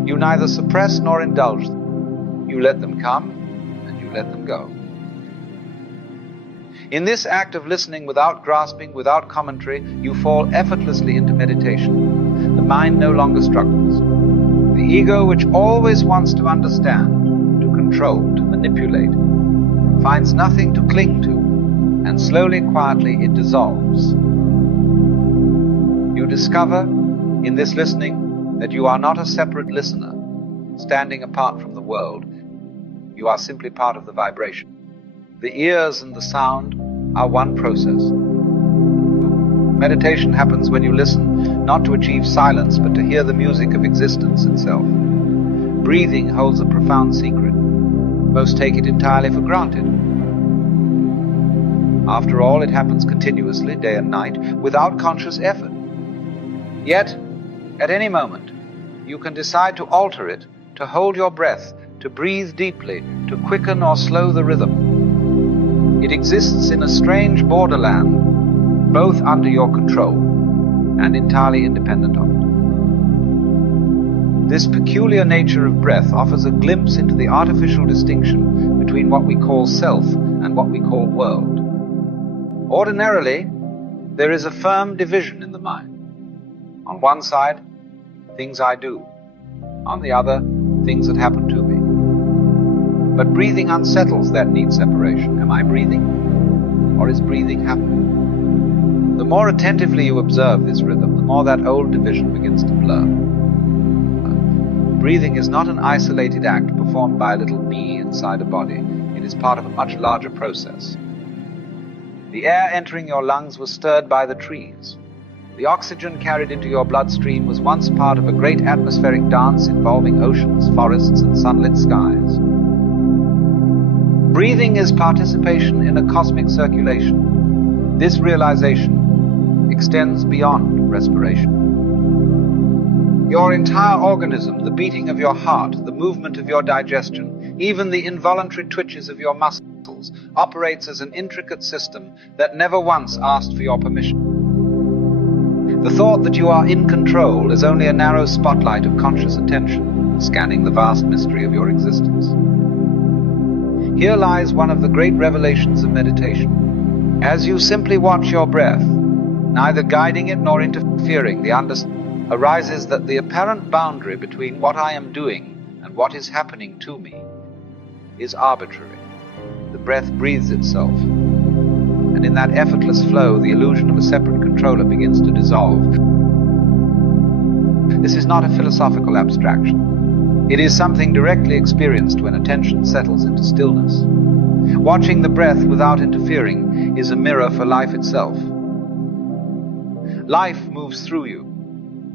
You neither suppress nor indulge them. You let them come and you let them go. In this act of listening without grasping, without commentary, you fall effortlessly into meditation. The mind no longer struggles. The ego, which always wants to understand, to control, to manipulate, finds nothing to cling to, and slowly, quietly it dissolves. You discover in this listening that you are not a separate listener, standing apart from the world. You are simply part of the vibration. The ears and the sound are one process. Meditation happens when you listen not to achieve silence, but to hear the music of existence itself. Breathing holds a profound secret. Most take it entirely for granted. After all, it happens continuously, day and night, without conscious effort. Yet, at any moment, you can decide to alter it, to hold your breath, to breathe deeply, to quicken or slow the rhythm. It exists in a strange borderland, both under your control and entirely independent of it. This peculiar nature of breath offers a glimpse into the artificial distinction between what we call self and what we call world. Ordinarily, there is a firm division in the mind. On one side, things I do. On the other, things that happen to me. But breathing unsettles that neat separation. Am I breathing? Or is breathing happening? The more attentively you observe this rhythm, the more that old division begins to blur. Breathing is not an isolated act performed by a little me inside a body. It is part of a much larger process. The air entering your lungs was stirred by the trees. The oxygen carried into your bloodstream was once part of a great atmospheric dance involving oceans, forests, and sunlit skies. Breathing is participation in a cosmic circulation. This realization extends beyond respiration. Your entire organism, the beating of your heart, the movement of your digestion, even the involuntary twitches of your muscles, operates as an intricate system that never once asked for your permission. The thought that you are in control is only a narrow spotlight of conscious attention, scanning the vast mystery of your existence. Here lies one of the great revelations of meditation. As you simply watch your breath, neither guiding it nor interfering, the understanding arises that the apparent boundary between what I am doing and what is happening to me is arbitrary. The breath breathes itself, and in that effortless flow, the illusion of a separate controller begins to dissolve. This is not a philosophical abstraction. It is something directly experienced when attention settles into stillness. Watching the breath without interfering is a mirror for life itself. Life moves through you.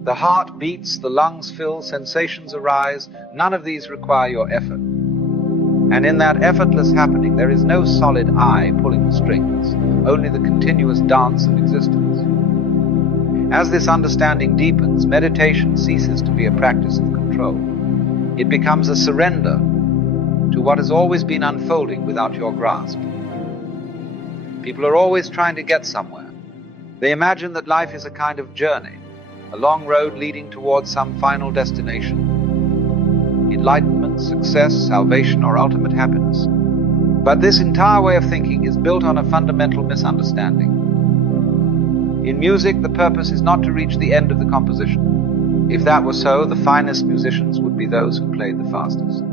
The heart beats, the lungs fill, sensations arise. None of these require your effort. And in that effortless happening, there is no solid I pulling the strings, only the continuous dance of existence. As this understanding deepens, meditation ceases to be a practice of control. It becomes a surrender to what has always been unfolding without your grasp. People are always trying to get somewhere. They imagine that life is a kind of journey, a long road leading towards some final destination. Enlightenment, success, salvation, or ultimate happiness. But this entire way of thinking is built on a fundamental misunderstanding. In music, the purpose is not to reach the end of the composition. If that were so, the finest musicians would be those who played the fastest.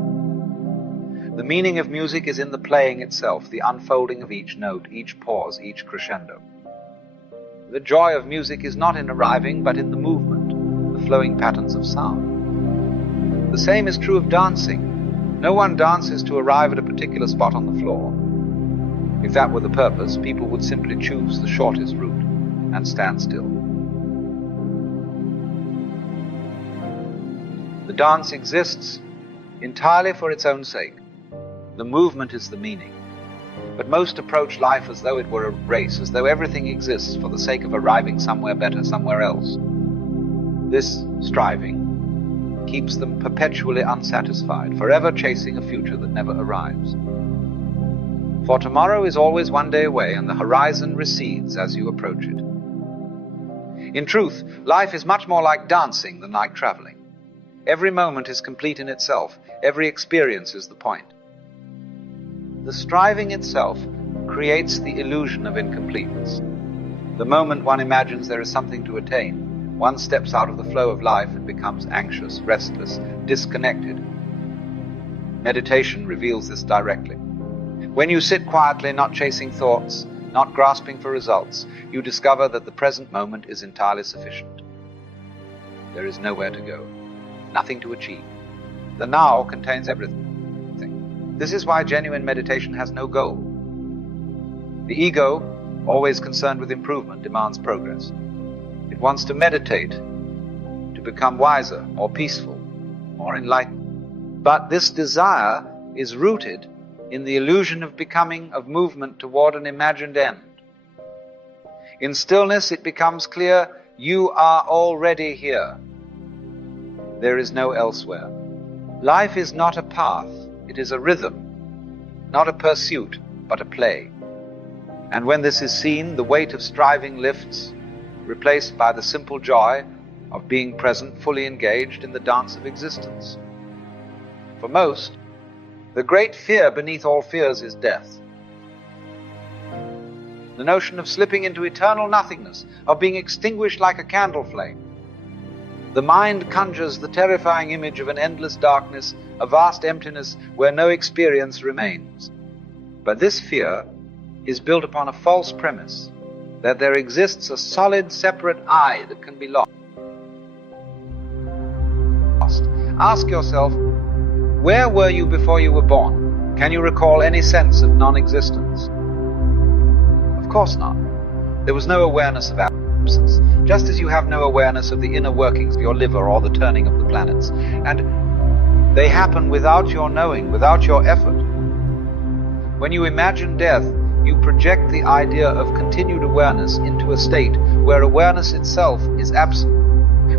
The meaning of music is in the playing itself, the unfolding of each note, each pause, each crescendo. The joy of music is not in arriving, but in the movement, the flowing patterns of sound. The same is true of dancing. No one dances to arrive at a particular spot on the floor. If that were the purpose, people would simply choose the shortest route and stand still. The dance exists entirely for its own sake. The movement is the meaning. But most approach life as though it were a race, as though everything exists for the sake of arriving somewhere better, somewhere else. This striving keeps them perpetually unsatisfied, forever chasing a future that never arrives. For tomorrow is always one day away, and the horizon recedes as you approach it. In truth, life is much more like dancing than like traveling. Every moment is complete in itself. Every experience is the point. The striving itself creates the illusion of incompleteness. The moment one imagines there is something to attain, one steps out of the flow of life and becomes anxious, restless, disconnected. Meditation reveals this directly. When you sit quietly, not chasing thoughts, not grasping for results, you discover that the present moment is entirely sufficient. There is nowhere to go, nothing to achieve. The now contains everything. This is why genuine meditation has no goal. The ego, always concerned with improvement, demands progress. It wants to meditate, to become wiser or peaceful or enlightened. But this desire is rooted in the illusion of becoming, of movement toward an imagined end. In stillness, it becomes clear you are already here. There is no elsewhere. Life is not a path, it is a rhythm, not a pursuit, but a play. And when this is seen, the weight of striving lifts, replaced by the simple joy of being present, fully engaged in the dance of existence. For most, the great fear beneath all fears is death. The notion of slipping into eternal nothingness, of being extinguished like a candle flame. The mind conjures the terrifying image of an endless darkness, a vast emptiness where no experience remains. But this fear is built upon a false premise, that there exists a solid, separate I that can be lost. Ask yourself, where were you before you were born? Can you recall any sense of non-existence? Of course not. There was no awareness of absence, just as you have no awareness of the inner workings of your liver or the turning of the planets. And they happen without your knowing, without your effort. When you imagine death, you project the idea of continued awareness into a state where awareness itself is absent.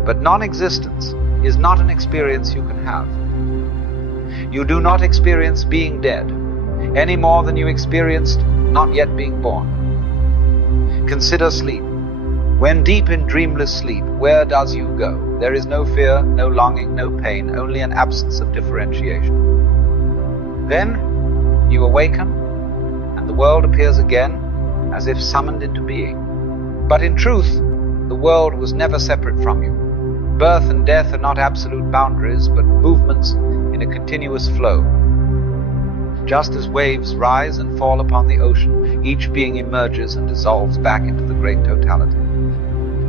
But non-existence, is not an experience you can have. You do not experience being dead, any more than you experienced not yet being born. Consider sleep. When deep in dreamless sleep, where does you go? There is no fear, no longing, no pain, only an absence of differentiation. Then you awaken, and the world appears again as if summoned into being. But in truth, the world was never separate from you. Birth and death are not absolute boundaries, but movements in a continuous flow. Just as waves rise and fall upon the ocean, each being emerges and dissolves back into the great totality.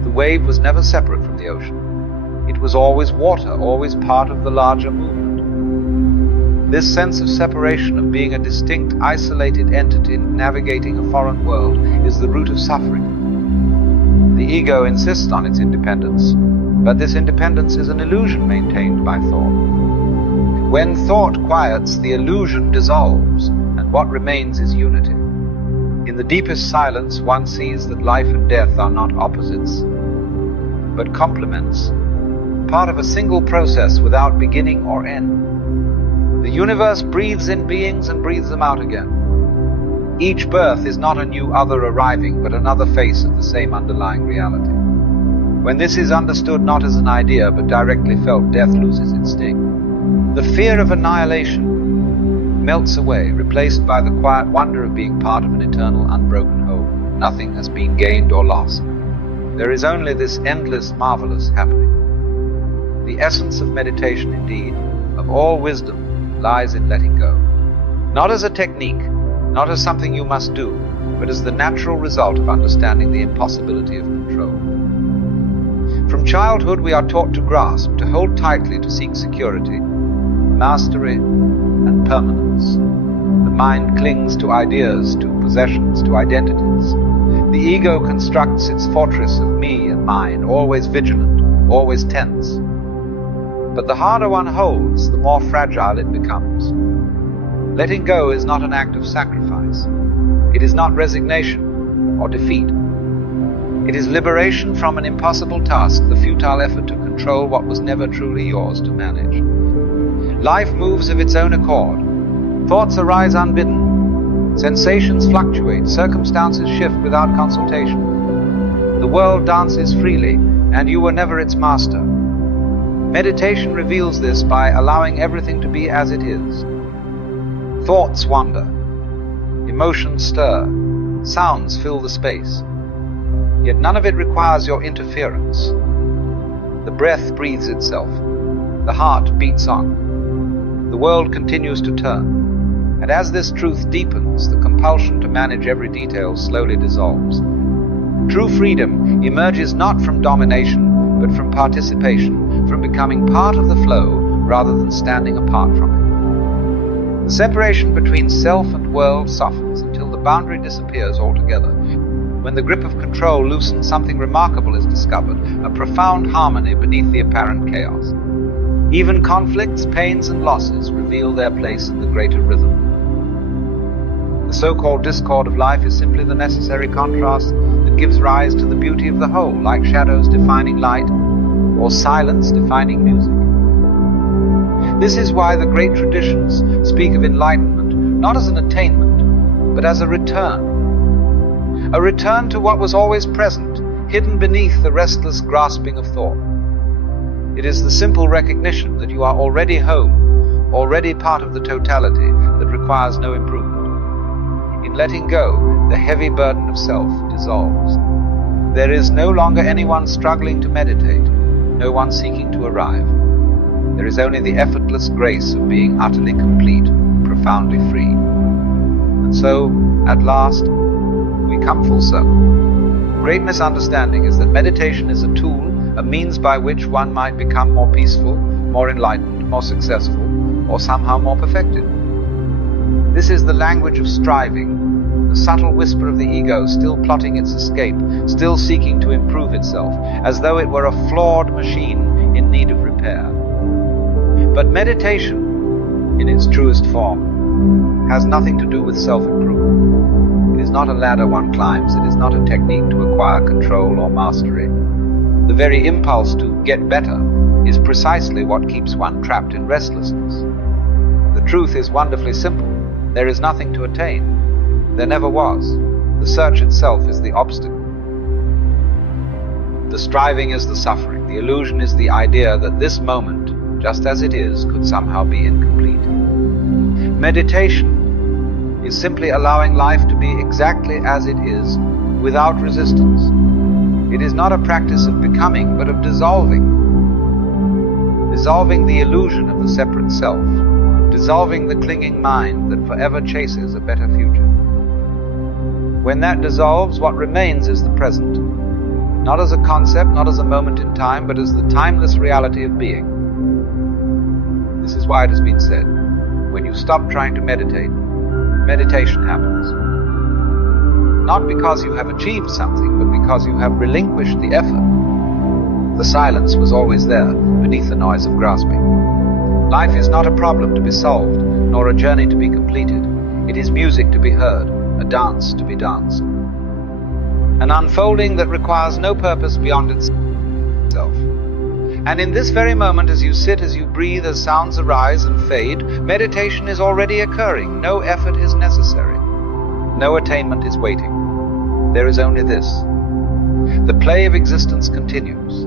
The wave was never separate from the ocean. It was always water, always part of the larger movement. This sense of separation, of being a distinct, isolated entity navigating a foreign world, is the root of suffering. The ego insists on its independence, but this independence is an illusion maintained by thought. When thought quiets, the illusion dissolves, and what remains is unity. In the deepest silence, one sees that life and death are not opposites, but complements, part of a single process without beginning or end. The universe breathes in beings and breathes them out again. Each birth is not a new other arriving, but another face of the same underlying reality. When this is understood not as an idea, but directly felt, death loses its sting. The fear of annihilation melts away, replaced by the quiet wonder of being part of an eternal, unbroken whole. Nothing has been gained or lost. There is only this endless, marvelous happening. The essence of meditation, indeed, of all wisdom, lies in letting go. Not as a technique, not as something you must do, but as the natural result of understanding the impossibility of control. From childhood we are taught to grasp, to hold tightly, to seek security, mastery, and permanence. The mind clings to ideas, to possessions, to identities. The ego constructs its fortress of me and mine, always vigilant, always tense. But the harder one holds, the more fragile it becomes. Letting go is not an act of sacrifice. It is not resignation or defeat. It is liberation from an impossible task, the futile effort to control what was never truly yours to manage. Life moves of its own accord. Thoughts arise unbidden. Sensations fluctuate. Circumstances shift without consultation. The world dances freely, and you were never its master. Meditation reveals this by allowing everything to be as it is. Thoughts wander. Emotions stir. Sounds fill the space. Yet none of it requires your interference. The breath breathes itself. The heart beats on. The world continues to turn. And as this truth deepens, the compulsion to manage every detail slowly dissolves. True freedom emerges not from domination, but from participation, from becoming part of the flow rather than standing apart from it. The separation between self and world softens until the boundary disappears altogether. When the grip of control loosens, something remarkable is discovered, a profound harmony beneath the apparent chaos. Even conflicts, pains, and losses reveal their place in the greater rhythm. The so-called discord of life is simply the necessary contrast that gives rise to the beauty of the whole, like shadows defining light, or silence defining music. This is why the great traditions speak of enlightenment not as an attainment, but as a return to what was always present, hidden beneath the restless grasping of thought. It is the simple recognition that you are already home, already part of the totality, that requires no improvement. In letting go, the heavy burden of self dissolves. There is no longer anyone struggling to meditate, no one seeking to arrive. There is only the effortless grace of being utterly complete, profoundly free. And so, at last, we come full circle. Great misunderstanding is that meditation is a tool, a means by which one might become more peaceful, more enlightened, more successful, or somehow more perfected. This is the language of striving, the subtle whisper of the ego still plotting its escape, still seeking to improve itself, as though it were a flawed machine in need of repair. But meditation, in its truest form, has nothing to do with self-improvement. It is not a ladder one climbs, it is not a technique to acquire control or mastery. The very impulse to get better is precisely what keeps one trapped in restlessness. The truth is wonderfully simple. There is nothing to attain. There never was. The search itself is the obstacle. The striving is the suffering. The illusion is the idea that this moment, just as it is, could somehow be incomplete. Meditation is simply allowing life to be exactly as it is, without resistance. It is not a practice of becoming, but of dissolving. Dissolving the illusion of the separate self. Dissolving the clinging mind that forever chases a better future. When that dissolves, what remains is the present. Not as a concept, not as a moment in time, but as the timeless reality of being. This is why it has been said, when you stop trying to meditate, meditation happens. Not because you have achieved something, but because you have relinquished the effort. The silence was always there, beneath the noise of grasping. Life is not a problem to be solved, nor a journey to be completed. It is music to be heard, a dance to be danced. An unfolding that requires no purpose beyond itself. And in this very moment, as you sit, as you breathe, as sounds arise and fade, meditation is already occurring. No effort is necessary. No attainment is waiting. There is only this. The play of existence continues.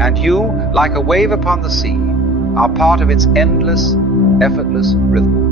And you, like a wave upon the sea, are part of its endless, effortless rhythm.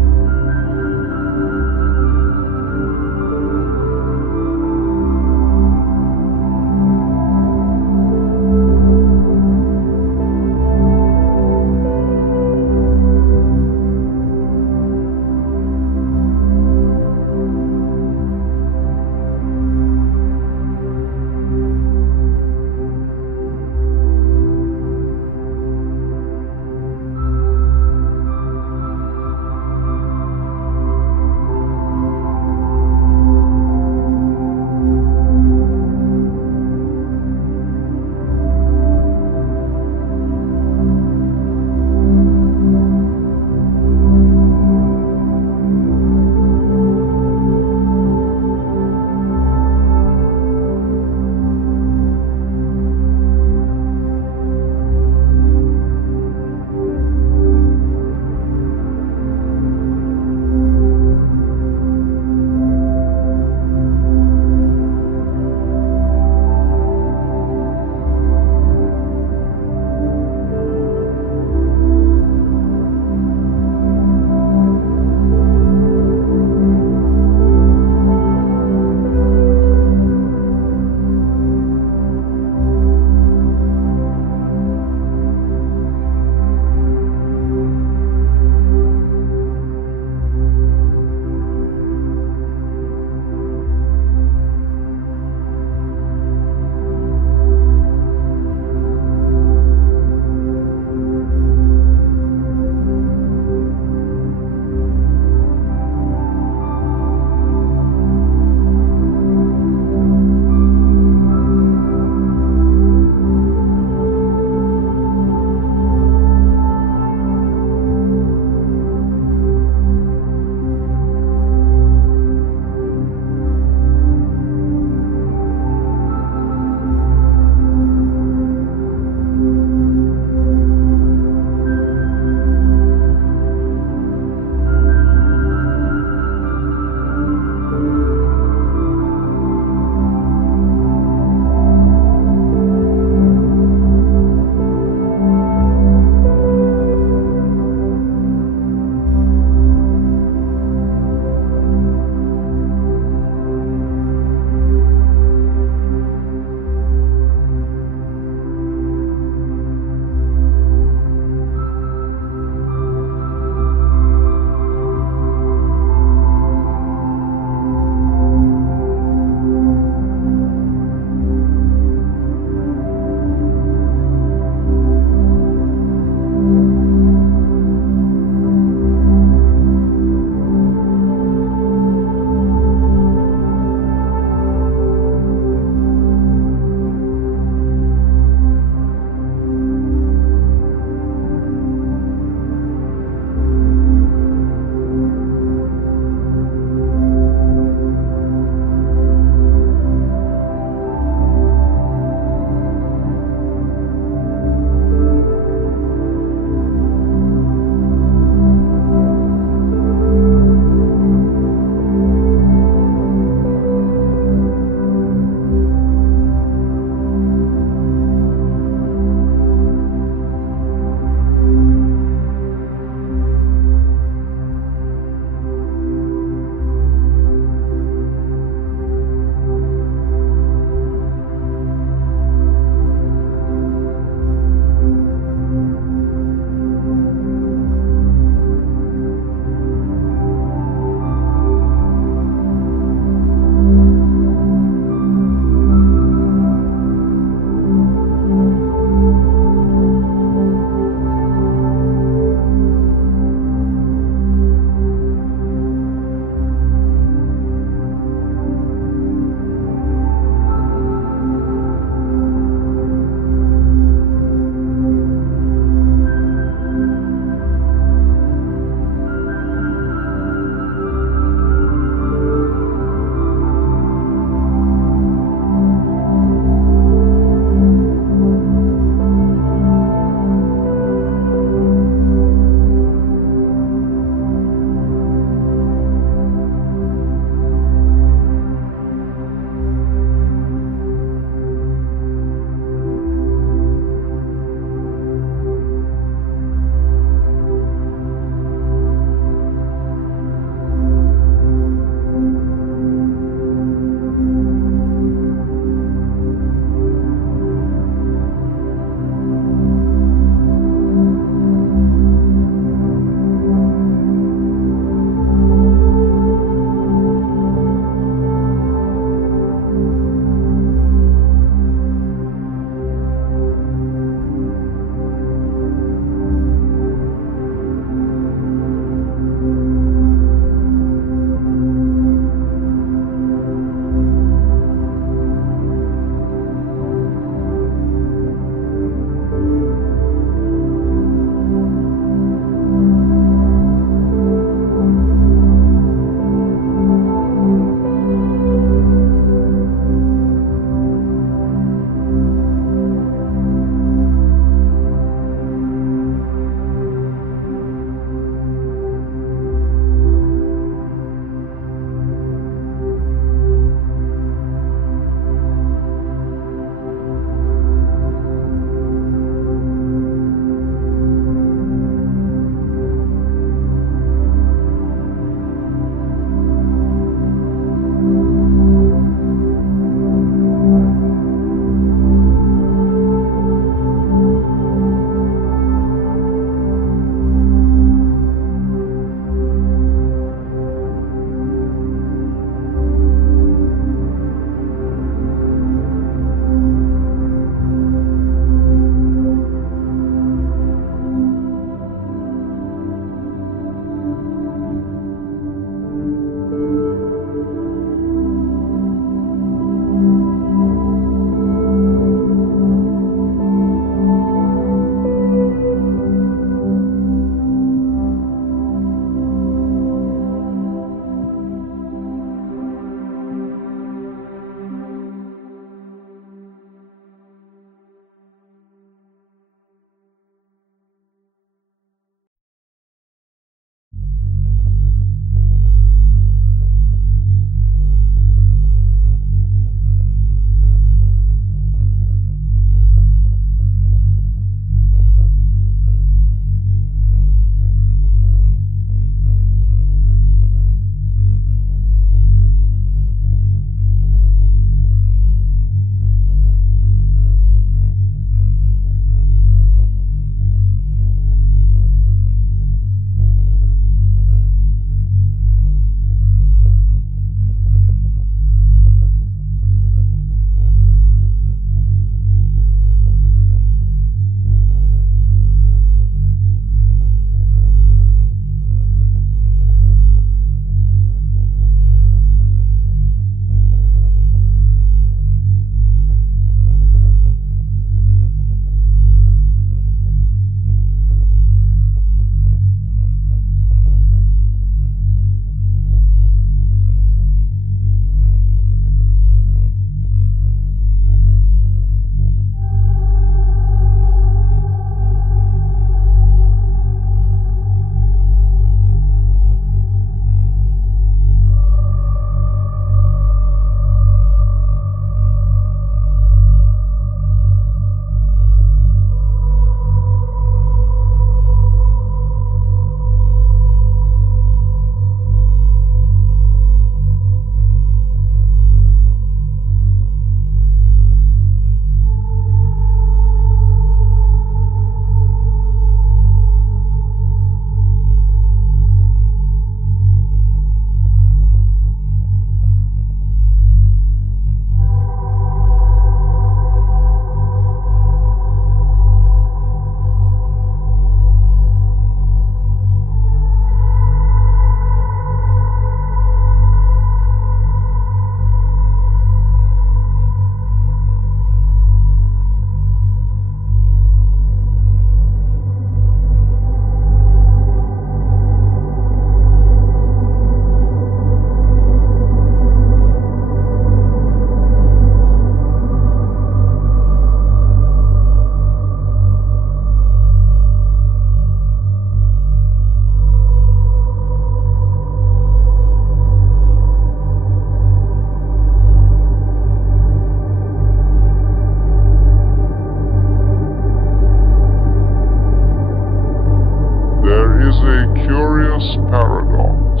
a curious paradox,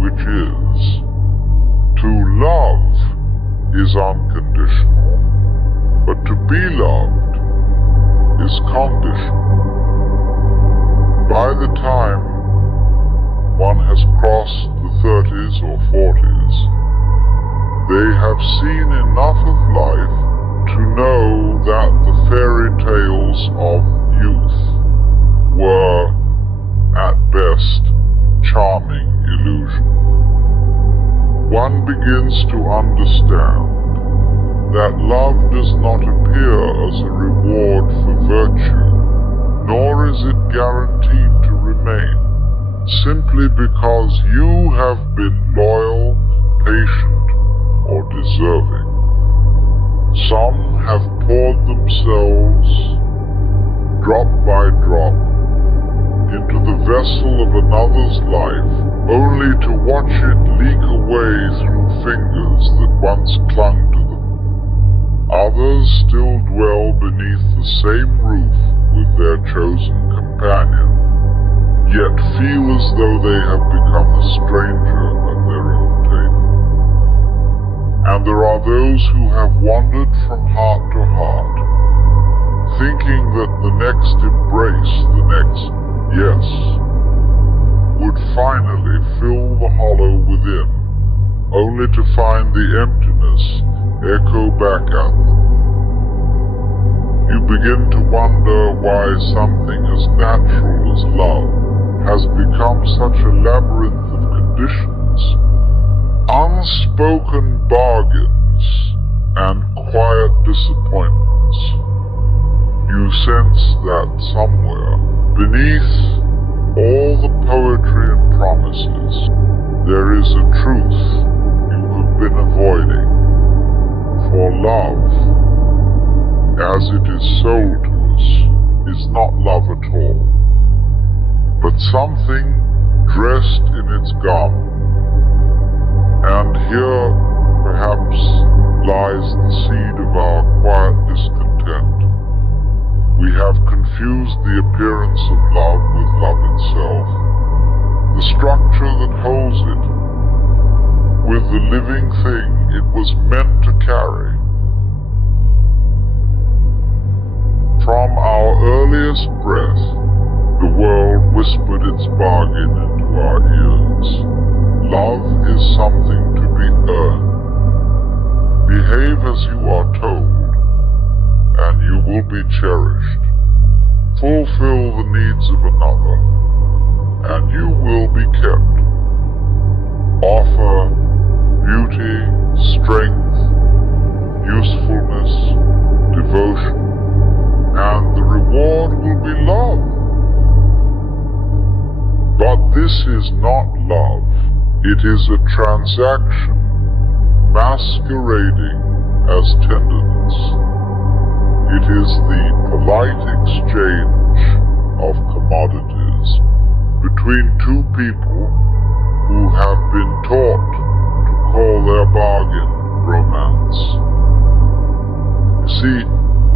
which is, to love is unconditional, but to be loved is conditional. By the time one has crossed the 30s or 40s, they have seen enough of life to know that the fairy tales of youth were, at best, charming illusion. One begins to understand that love does not appear as a reward for virtue, nor is it guaranteed to remain, simply because you have been loyal, patient, or deserving. Some have poured themselves, drop by drop, into the vessel of another's life, only to watch it leak away through fingers that once clung to them. Others still dwell beneath the same roof with their chosen companion, yet feel as though they have become a stranger at their own table. And there are those who have wandered from heart to heart, thinking that the next embrace, the next yes, would finally fill the hollow within, only to find the emptiness echo back at them. You begin to wonder why something as natural as love has become such a labyrinth of conditions, unspoken bargains, and quiet disappointments. You sense that somewhere, beneath all the poetry and promises, there is a truth you have been avoiding. For love, as it is sold to us, is not love at all, but something dressed in its garment. And here, perhaps, lies the seed of our quiet discontent. We have confused the appearance of love with love itself, the structure that holds it, with the living thing it was meant to carry. From our earliest breath, the world whispered its bargain into our ears. Love is something to be earned. Behave as you are told, and you will be cherished. Fulfill the needs of another, and you will be kept. Offer beauty, strength, usefulness, devotion, and the reward will be love. But this is not love. It is a transaction masquerading as tenderness. It is the polite exchange of commodities between two people who have been taught to call their bargain romance. You see,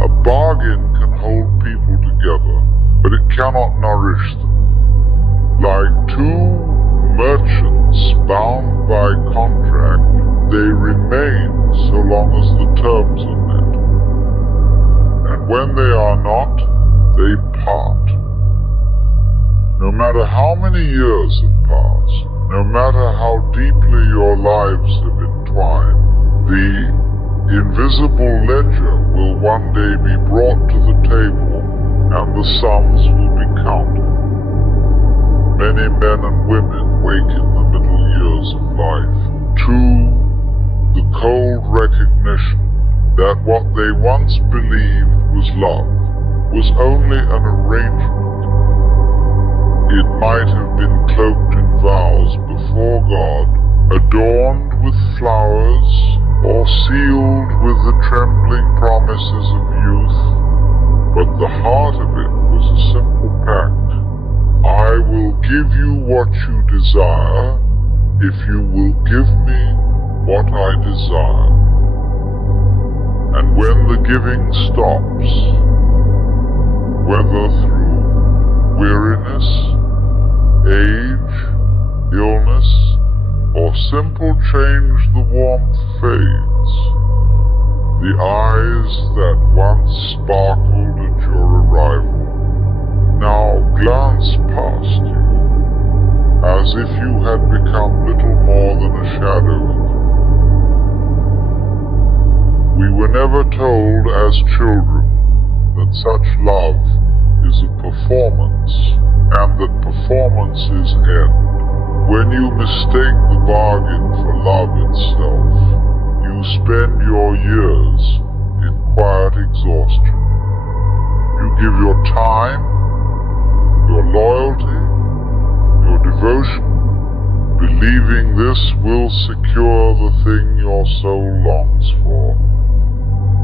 a bargain can hold people together, but it cannot nourish them. Like two merchants bound by contract, they remain so long as the terms are met. And when they are not, they part. No matter how many years have passed, no matter how deeply your lives have entwined, the invisible ledger will one day be brought to the table, and the sums will be counted. Many men and women wake in the middle years of life to the cold recognition that what they once believed was love was only an arrangement. It might have been cloaked in vows before God, adorned with flowers, or sealed with the trembling promises of youth, but the heart of it was a simple pact. I will give you what you desire if you will give me what I desire. And when the giving stops, whether through weariness, change the warmth fades. The eyes that once sparkled at your arrival now glance past you, as if you had become little more than a shadow in the room. We were never told as children that such love is a performance, and that performances end. When you mistake the bargain for love itself, you spend your years in quiet exhaustion. You give your time, your loyalty, your devotion, believing this will secure the thing your soul longs for.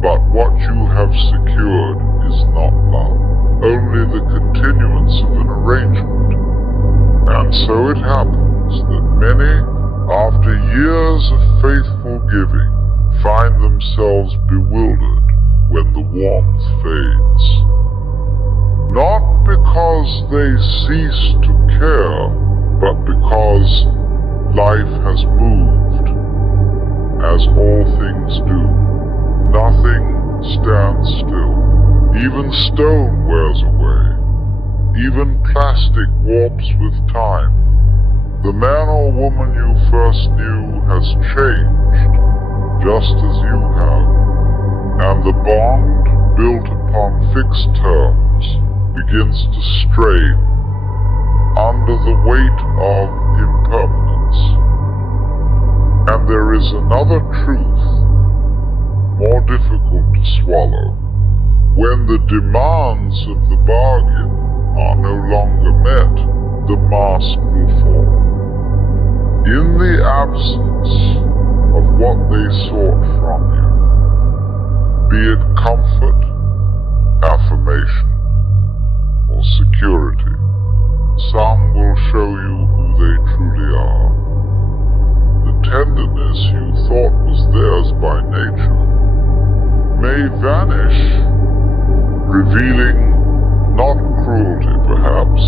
But what you have secured is not love, only the continuance of an arrangement. And so it happens that many, after years of faithful giving, find themselves bewildered when the warmth fades. Not because they cease to care, but because life has moved, as all things do. Nothing stands still. Even stone wears away. Even plastic warps with time. The man or woman you first knew has changed, just as you have, and the bond built upon fixed terms begins to strain under the weight of impermanence. And there is another truth, more difficult to swallow. When the demands of the bargain are no longer met, the mask will fall. In the absence of what they sought from you, be it comfort, affirmation, or security, some will show you who they truly are. The tenderness you thought was theirs by nature may vanish, revealing not cruelty perhaps,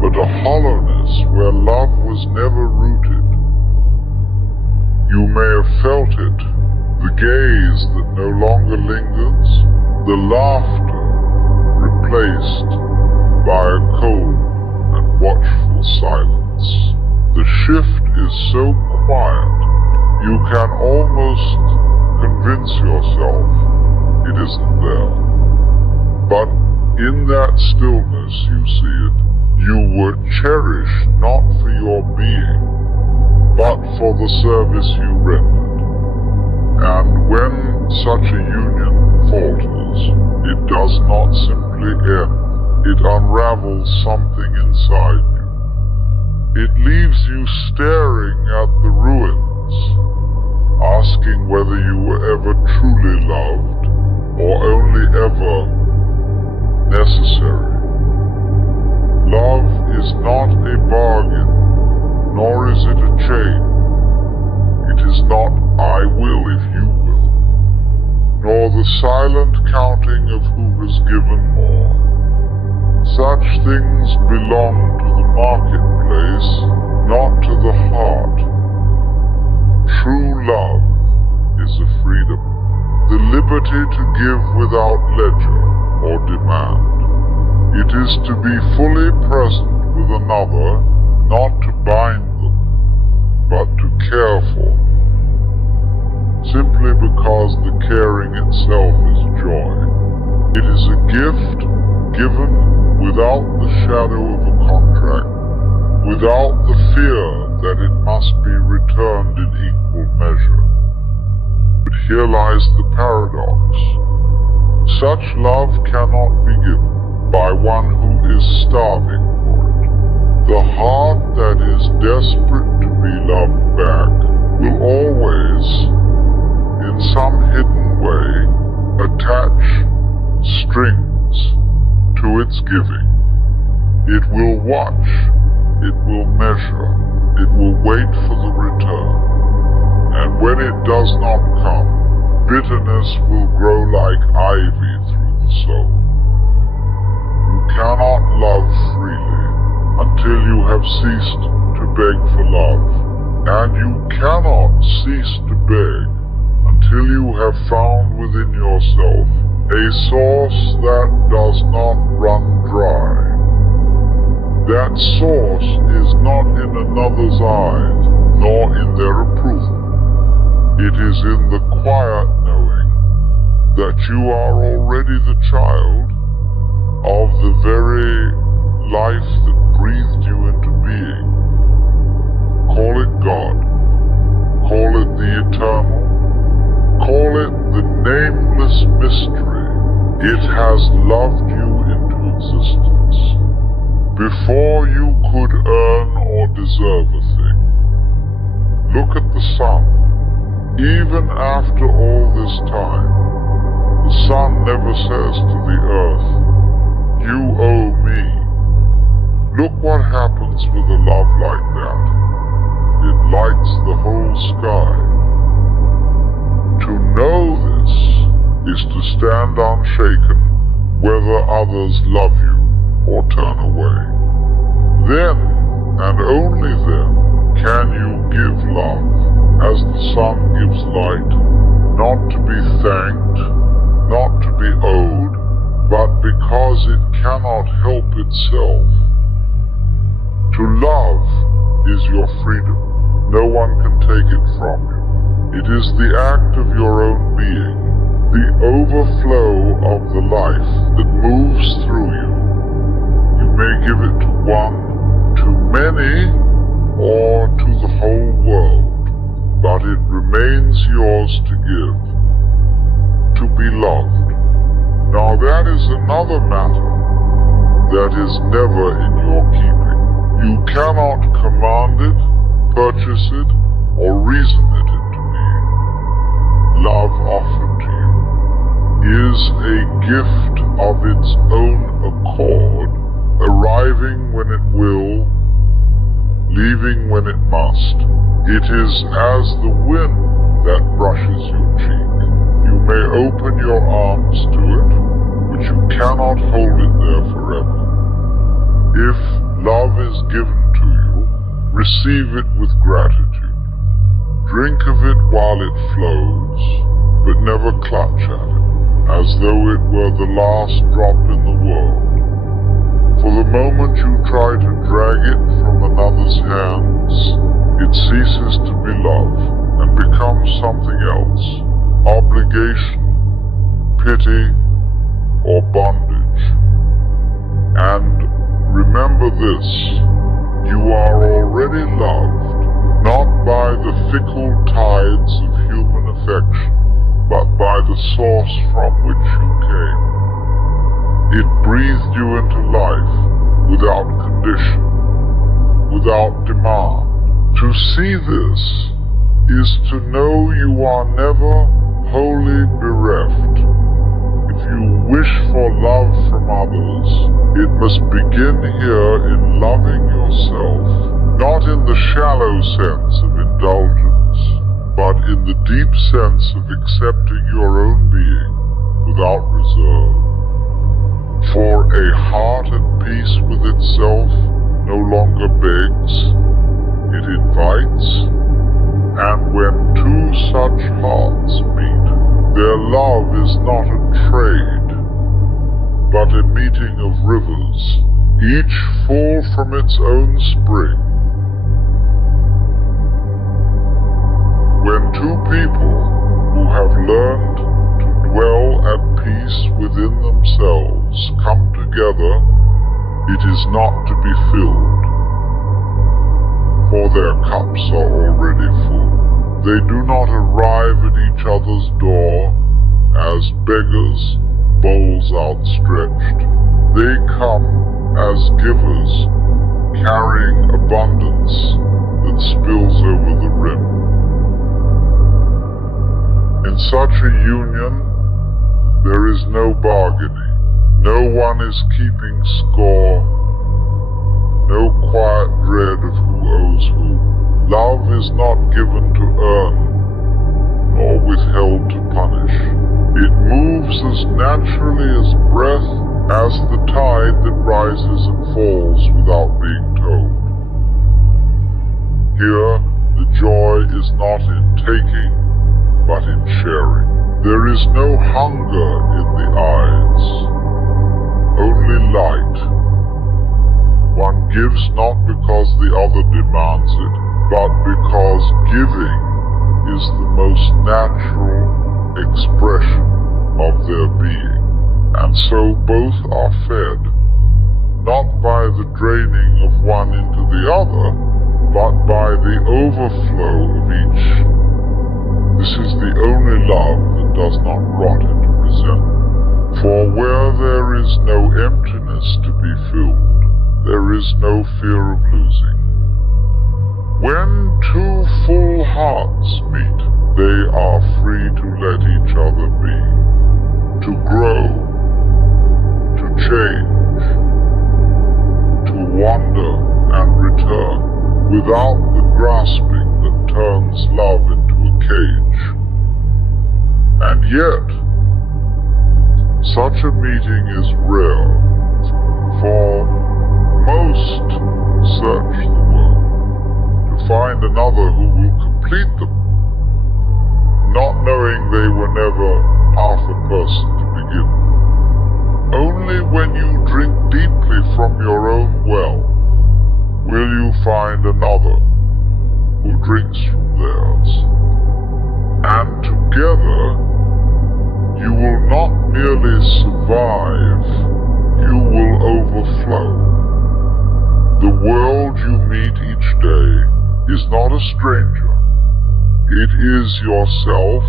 but a hollowness where love was never rooted. You may have felt it, the gaze that no longer lingers, the laughter replaced by a cold and watchful silence. The shift is so quiet, you can almost convince yourself it isn't there. But in that stillness you see it, you were cherished not for your being, but for the service you rendered. And when such a union falters, it does not simply end, it unravels something inside you. It leaves you staring at the ruins, asking whether you were ever truly loved, or only ever necessary. Love is not a bargain, nor is it a chain. It is not I will if you will, nor the silent counting of who has given more. Such things belong to the marketplace, not to the heart. True love is a freedom, the liberty to give without ledger or demand. It is to be fully present with another, not to bind them, but to care for them, simply because the caring itself is joy. It is a gift given without the shadow of a contract, without the fear that it must be returned in equal measure. But here lies the paradox. Such love cannot be given by one who is starving for it. The heart that is desperate to be loved back will always, in some hidden way, attach strings to its giving. It will watch, it will measure, it will wait for the return. And when it does not come, bitterness will grow like ivy through the soul. You cannot love freely until you have ceased to beg for love, and you cannot cease to beg until you have found within yourself a source that does not run dry. That source is not in another's eyes, nor in their approval. It is in the quiet knowing that you are already the child of the very life that breathed you into being. Call it God, call it the eternal, call it the nameless mystery. It has loved you into existence before you could earn or deserve a thing. Look at the sun. Even after all this time, the sun never says to the earth, "You owe me." Look what happens with a love like that. It lights the whole sky. To know this is to stand unshaken whether others love you or turn away. Then, and only then, can you give love as the sun gives light, not to be thanked, not to be owed, but because it cannot help itself. To love is your freedom. No one can take it from you. It is the act of your own being, the overflow of the life that moves through you. You may give it to one, to many, or to the whole world, but it remains yours to give, to be loved. Now that is another matter that is never in your keeping. You cannot command it, purchase it, or reason it into being. Love offered to you is a gift of its own accord, arriving when it will, leaving when it must. It is as the wind that brushes your cheek. You may open your arms to it, but you cannot hold it there forever. If love is given to you, receive it with gratitude. Drink of it while it flows, but never clutch at it, as though it were the last drop in the world. For the moment you try to drag it from another's hands, it ceases to be love and becomes something else, obligation, pity, or bondage. And remember this, you are already loved, not by the fickle tides of human affection, but by the source from which you came. It breathed you into life without condition, without demand. To see this is to know you are never wholly bereft. If you wish for love from others, it must begin here in loving yourself, not in the shallow sense of indulgence, but in the deep sense of accepting your own being without reserve. For a heart at peace with itself no longer begs, it invites, and when two such hearts meet, their love is not a trade, but a meeting of rivers, each full from its own spring. When two people who have learned to dwell at peace within themselves come together, it is not to be filled, for their cups are already full. They do not arrive at each other's door as beggars, bowls outstretched. They come as givers, carrying abundance that spills over the rim. In such a union, there is no bargaining. No one is keeping score. No quiet dread of who owes whom. Love is not given to earn, nor withheld to punish. It moves as naturally as breath, as the tide that rises and falls without being told. Here, the joy is not in taking, but in sharing. There is no hunger in the eyes, only light. One gives not because the other demands it, but because giving is the most natural expression of their being. And so both are fed, not by the draining of one into the other, but by the overflow of each. This is the only love that does not rot into resentment. For where there is no emptiness to be filled, there is no fear of losing. When two full hearts meet, they are free to let each other be, to grow, to change, to wander and return, without the grasping that turns love into a cage. And yet, such a meeting is rare, for most search the world to find another who will complete them, not knowing they were never half a person to begin. Only when you drink deeply from your own well will you find another who drinks from theirs. And together you will not merely survive, you will overflow. The world you meet each day is not a stranger. It is yourself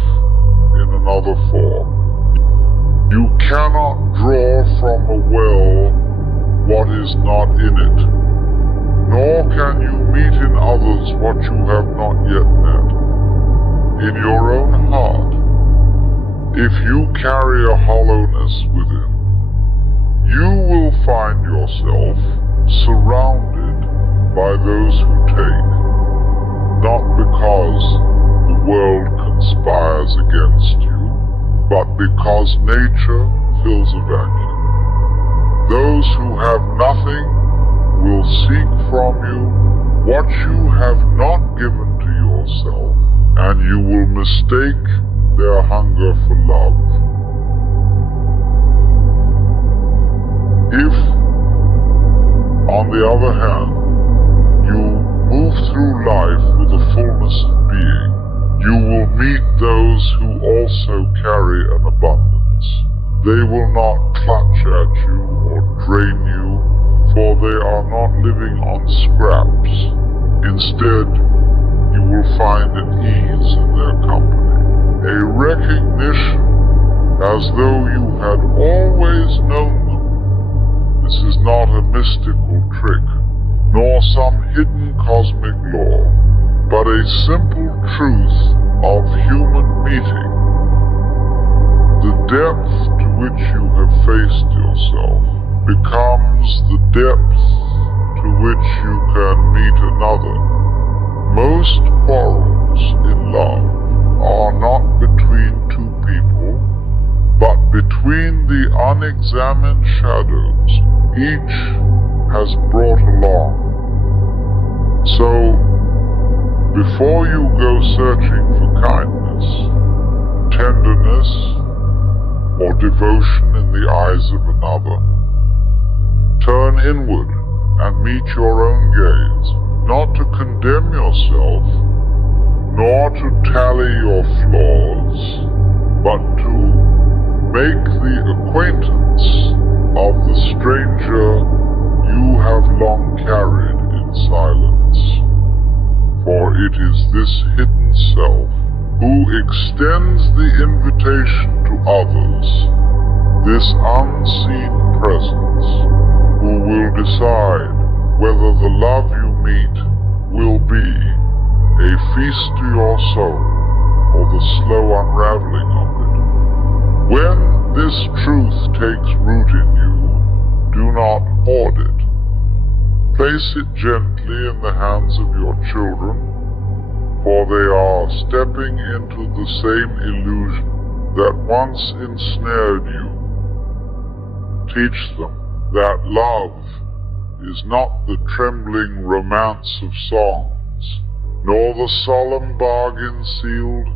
in another form. You cannot draw from a well what is not in it, nor can you meet in others what you have not yet met. In your own heart, if you carry a hollowness within, you will find yourself surrounded by those who take, not because the world conspires against you, but because nature fills a vacuum. Those who have nothing will seek from you what you have not given to yourself, and you will mistake their hunger for love. If, on the other hand, you move through life with a fullness of being, you will meet those who also carry an abundance. They will not clutch at you or drain you, for they are not living on scraps. Instead, you will find an ease in their company, a recognition as though you had always known them. This is not a mystical trick, nor some hidden cosmic law, but a simple truth of human meeting. The depth to which you have faced yourself becomes the depth to which you can meet another. Most quarrels in love are not between two people, but between the unexamined shadows each has brought along. So, before you go searching for kindness, tenderness, or devotion in the eyes of another, turn inward and meet your own gaze, not to condemn yourself, nor to tally your flaws, but to make the acquaintance of the stranger you have long carried in silence. For it is this hidden self who extends the invitation to others, this unseen presence, who will decide whether the love you meet will be a feast to your soul or the slow unraveling of it. When this truth takes root in you, do not hoard it. Place it gently in the hands of your children, for they are stepping into the same illusion that once ensnared you. Teach them that love is not the trembling romance of songs, nor the solemn bargain sealed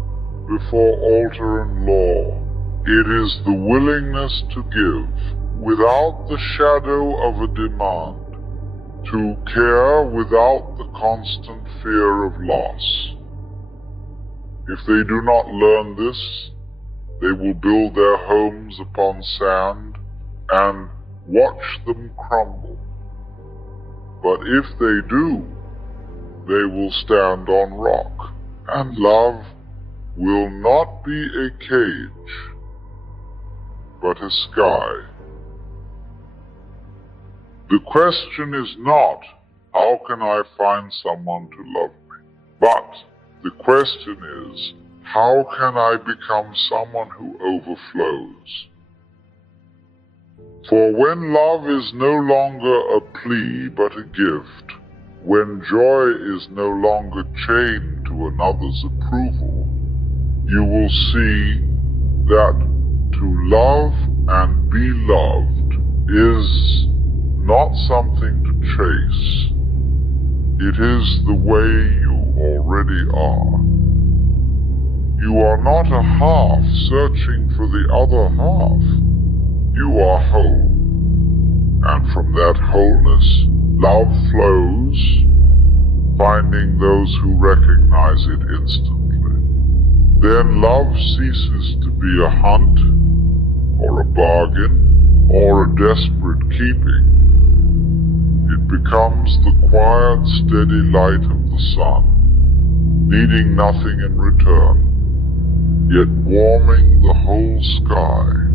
before altar and law. It is the willingness to give without the shadow of a demand, to care without the constant fear of loss. If they do not learn this, they will build their homes upon sand and watch them crumble. But if they do, they will stand on rock, and love will not be a cage, but a sky. The question is not, how can I find someone to love me? But the question is, how can I become someone who overflows? For when love is no longer a plea but a gift, when joy is no longer chained to another's approval, you will see that to love and be loved is not something to chase. It is the way you already are. You are not a half searching for the other half. You are whole. And from that wholeness, love flows, finding those who recognize it instantly. Then love ceases to be a hunt, or a bargain, or a desperate keeping. It becomes the quiet, steady light of the sun, needing nothing in return, yet warming the whole sky.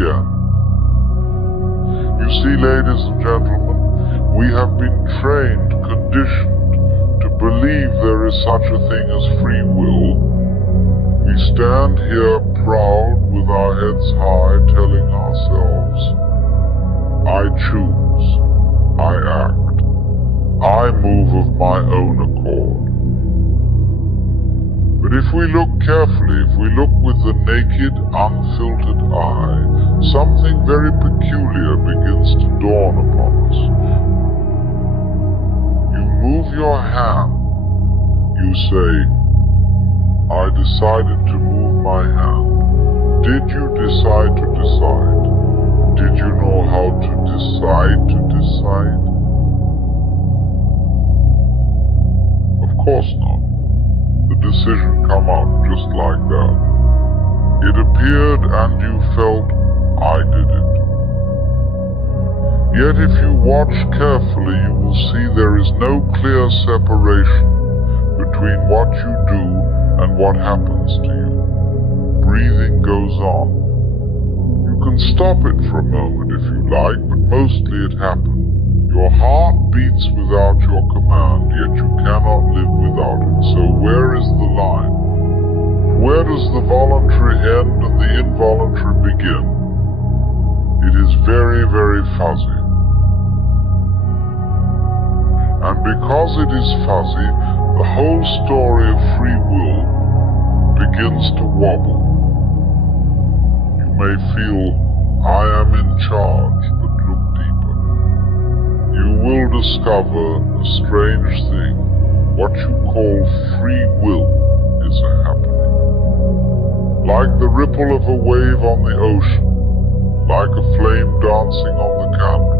again. You see, ladies and gentlemen, we have been trained, conditioned to believe there is such a thing as free will. We stand here proud with our heads high, telling ourselves, I choose, I act, I move of my own accord. But if we look carefully, if we look with the naked, unfiltered eye, something very peculiar begins to dawn upon us. You move your hand. You say, I decided to move my hand. Did you decide to decide? Did you know how to decide to decide? Of course not. The decision come out just like that. It appeared and you felt, I did it. Yet if you watch carefully, you will see there is no clear separation between what you do and what happens to you. Breathing goes on. You can stop it for a moment if you like, but mostly it happens. Your heart beats without your command, yet you cannot live without it. So where is the line? Where does the voluntary end and the involuntary begin? It is very, very fuzzy. And because it is fuzzy, the whole story of free will begins to wobble. You may feel, I am in charge, but look deeper. You will discover a strange thing. What you call free will is a happening. Like the ripple of a wave on the ocean, like a flame dancing on the candle.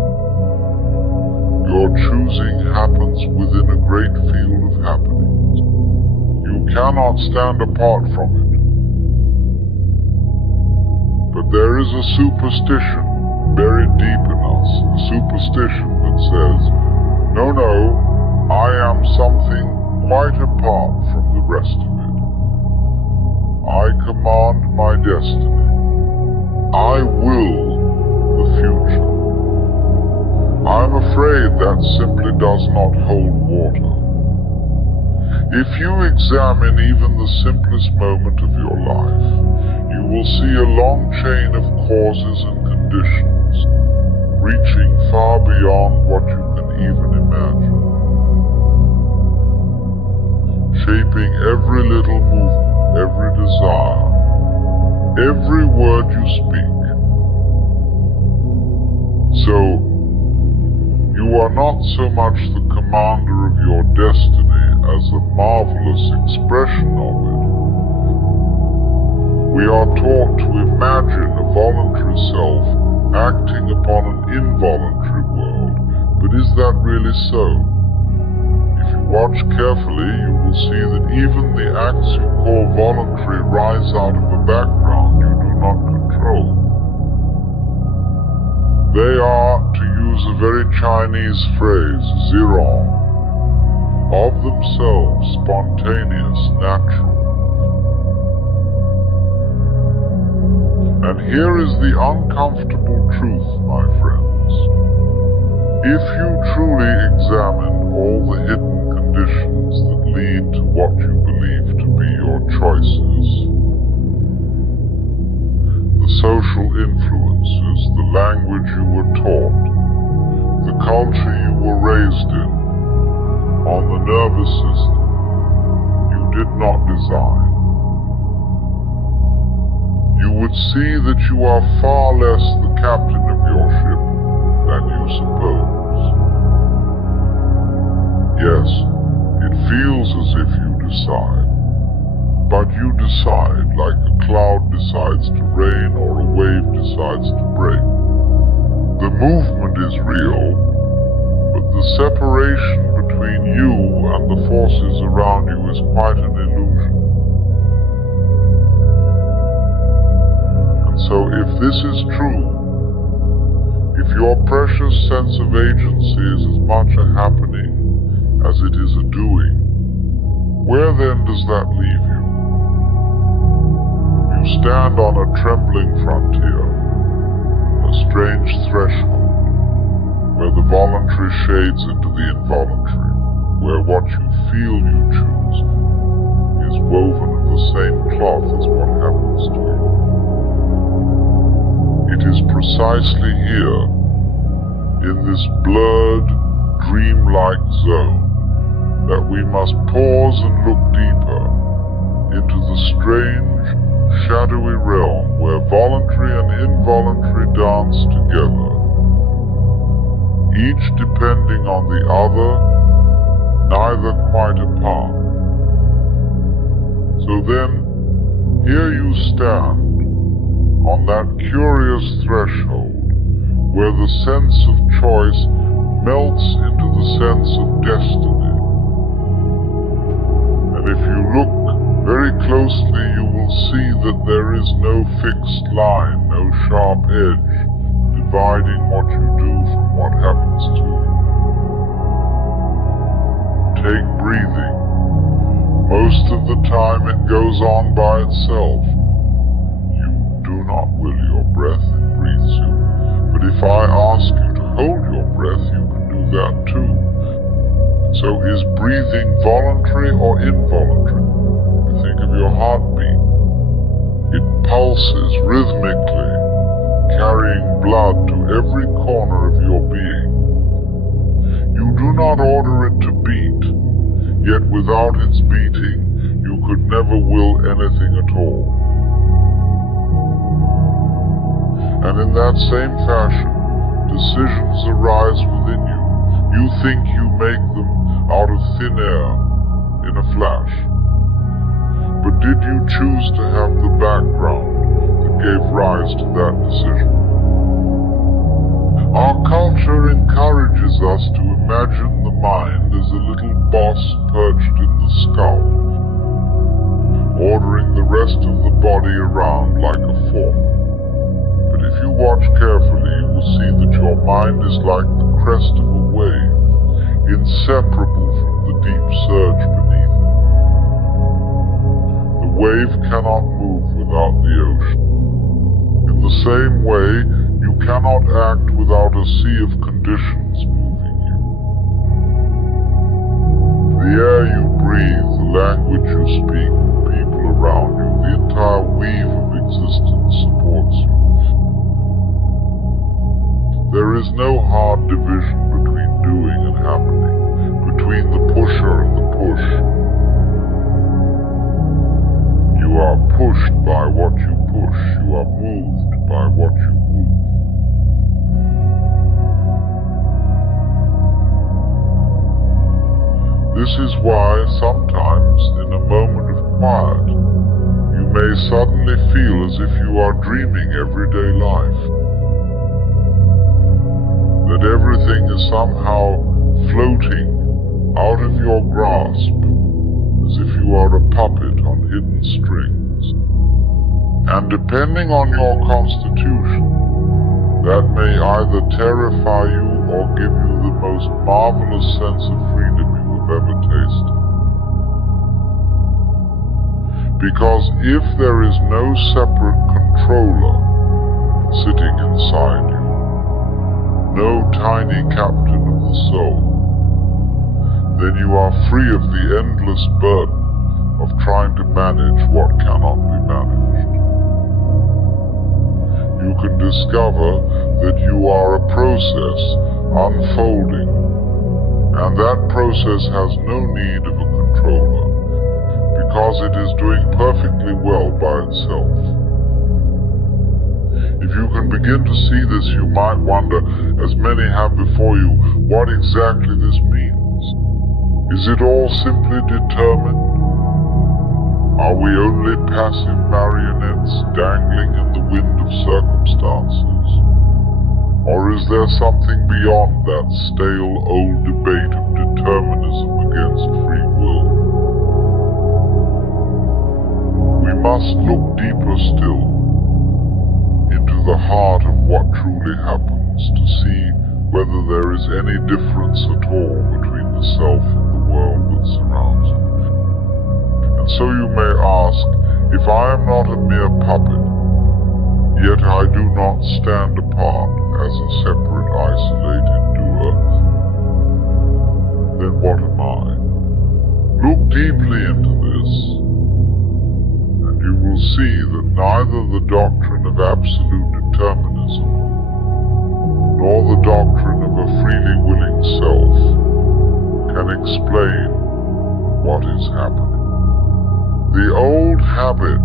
Your choosing happens within a great field of happenings. You cannot stand apart from it. But there is a superstition buried deep in us, a superstition that says, no, I am something quite apart from the rest of it. I command my destiny. I will the future. I'm afraid that simply does not hold water. If you examine even the simplest moment of your life, you will see a long chain of causes and conditions, reaching far beyond what you can even imagine, shaping every little movement, every desire, every word you speak. So, you are not so much the commander of your destiny as a marvelous expression of it. We are taught to imagine a voluntary self acting upon an involuntary world, but is that really so? If you watch carefully, you will see that even the acts you call voluntary rise out of a background you do not control. They are, to use a very Chinese phrase, zirong, of themselves spontaneous, natural. And here is the uncomfortable truth, my friends. If you truly examine all the hidden conditions that lead to what you believe to be your choices, the social influences, the language you were taught, the culture you were raised in, on the nervous system you did not design, you would see that you are far less the captain of your ship than you suppose. Yes, it feels as if you decide, but you decide like a cloud decides to rain or a wave decides to break. The movement is real, but the separation between you and the forces around you is quite an illusion. And so if this is true, if your precious sense of agency is as much a happening as it is a doing, where then does that leave you? You stand on a trembling frontier. shades into the involuntary, where what you feel you choose is woven of the same cloth as what happens to you. It is precisely here, in this blurred, dreamlike zone, that we must pause and look deeper into the strange, shadowy realm where voluntary and involuntary dance together, each depending on the other, neither quite apart. So then, here you stand, on that curious threshold, where the sense of choice melts into the sense of destiny. And if you look very closely, you will see that there is no fixed line, no sharp edge, dividing what you do from what happens to you. Take breathing. Most of the time it goes on by itself. You do not will your breath, it breathes you. But if I ask you to hold your breath, you can do that too. So is breathing voluntary or involuntary? Think of your heartbeat. It pulses rhythmically, carrying blood to every corner of your being. You do not order it to beat, yet without its beating, you could never will anything at all. And in that same fashion, decisions arise within you. You think you make them out of thin air, in a flash. But did you choose to have the background that gave rise to that decision? Our culture encourages us to imagine the mind as a little boss perched in the skull, ordering the rest of the body around like a foreman. But if you watch carefully, you will see that your mind is like the crest of a wave, inseparable from the deep surge beneath it. The wave cannot move without the ocean. In the same way, you cannot act without a sea of conditions moving you. The air you breathe, the language you speak, the people around you, the entire weave of existence supports you. There is no hard division between doing and happening, between the pusher and the push. You are pushed by what you push, you are moved by what you move. This is why sometimes, in a moment of quiet, you may suddenly feel as if you are dreaming everyday life. That everything is somehow floating out of your grasp, as if you are a puppet on hidden strings. And depending on your constitution, that may either terrify you or give you the most marvelous sense of freedom you have ever tasted. Because if there is no separate controller sitting inside you, no tiny captain of the soul, then you are free of the endless burden of trying to manage what cannot be managed. You can discover that you are a process unfolding, and that process has no need of a controller, because it is doing perfectly well by itself. If you can begin to see this, you might wonder, as many have before you, what exactly this means. Is it all simply determined? Are we only passive marionettes dangling in the wind of circumstances? Or is there something beyond that stale old debate of determinism against free will? We must look deeper still into the heart of what truly happens to see whether there is any difference at all between the self and the world that surrounds it. And so you may ask, if I am not a mere puppet, yet I do not stand apart as a separate, isolated doer, then what am I? Look deeply into this, and you will see that neither the doctrine of absolute determinism nor the doctrine of a freely willing self can explain what is happening. The old habit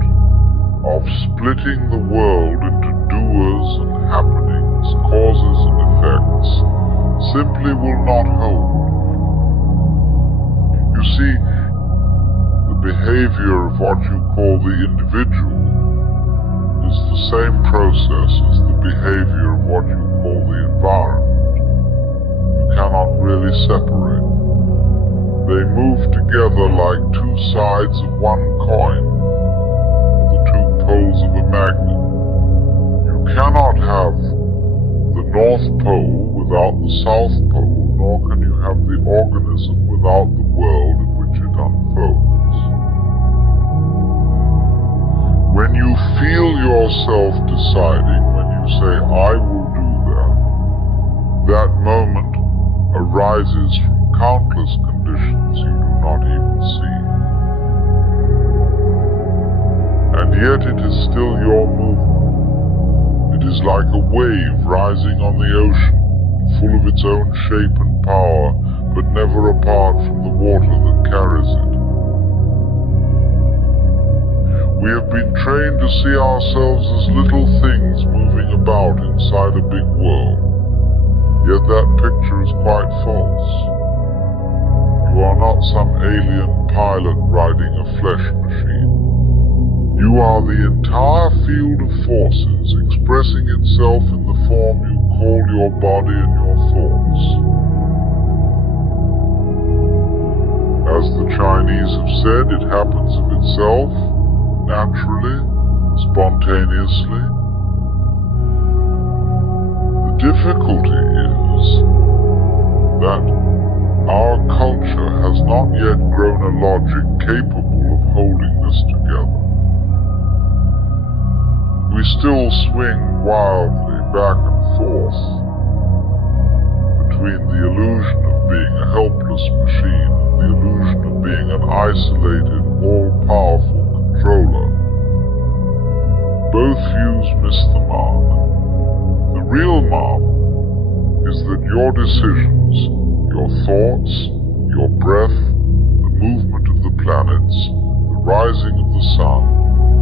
of splitting the world into doers and happenings, causes and effects, simply will not hold. You see, the behavior of what you call the individual is the same process as the behavior of what you call the environment. You cannot really separate them. They move together like two sides of one coin, or the two poles of a magnet. You cannot have the North Pole without the South Pole, nor can you have the organism without the world in which it unfolds. When you feel yourself deciding, when you say, I will do that, that moment arises from countless conditions you do not even see. And yet it is still your movement. It is like a wave rising on the ocean, full of its own shape and power, but never apart from the water that carries it. We have been trained to see ourselves as little things moving about inside a big world, yet that picture is quite false. You are not some alien pilot riding a flesh machine. You are the entire field of forces expressing itself in the form you call your body and your thoughts. As the Chinese have said, it happens of itself, naturally, spontaneously. The difficulty is that our culture has not yet grown a logic capable of holding this together. We still swing wildly back and forth between the illusion of being a helpless machine and the illusion of being an isolated, all-powerful controller. Both views miss the mark. The real mark is that your decisions, your thoughts, your breath, the movement of the planets, the rising of the sun,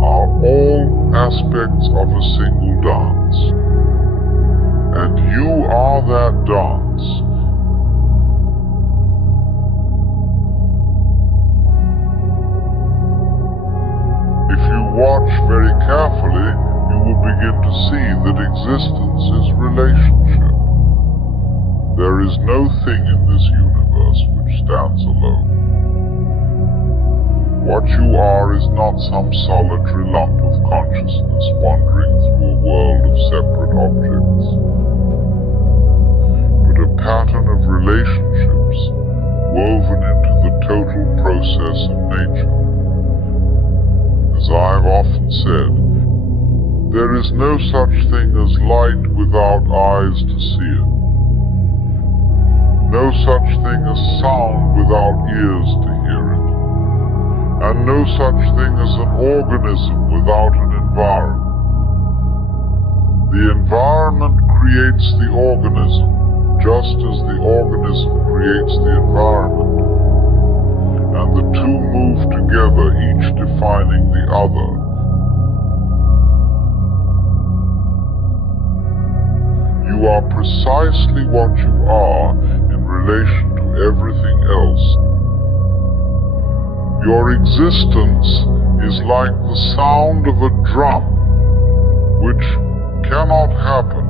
are all aspects of a single dance. And you are that dance. If you watch very carefully, you will begin to see that existence is relationship. There is no thing in this universe which stands alone. What you are is not some solitary lump of consciousness wandering through a world of separate objects, but a pattern of relationships woven into the total process of nature. As I have often said, there is no such thing as light without eyes to see it. No such thing as sound without ears to hear it. And no such thing as an organism without an environment. The environment creates the organism, just as the organism creates the environment. And the two move together, each defining the other. You are precisely what you are in relation to everything else. Your existence is like the sound of a drum, which cannot happen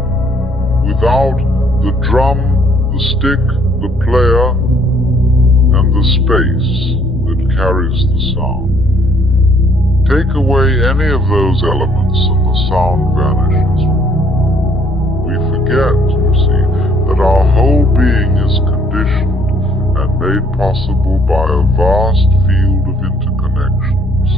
without the drum, the stick, the player, and the space that carries the sound. Take away any of those elements and the sound vanishes. We forget, you see, that our whole being is conditioned and made possible by a vast field of interconnections.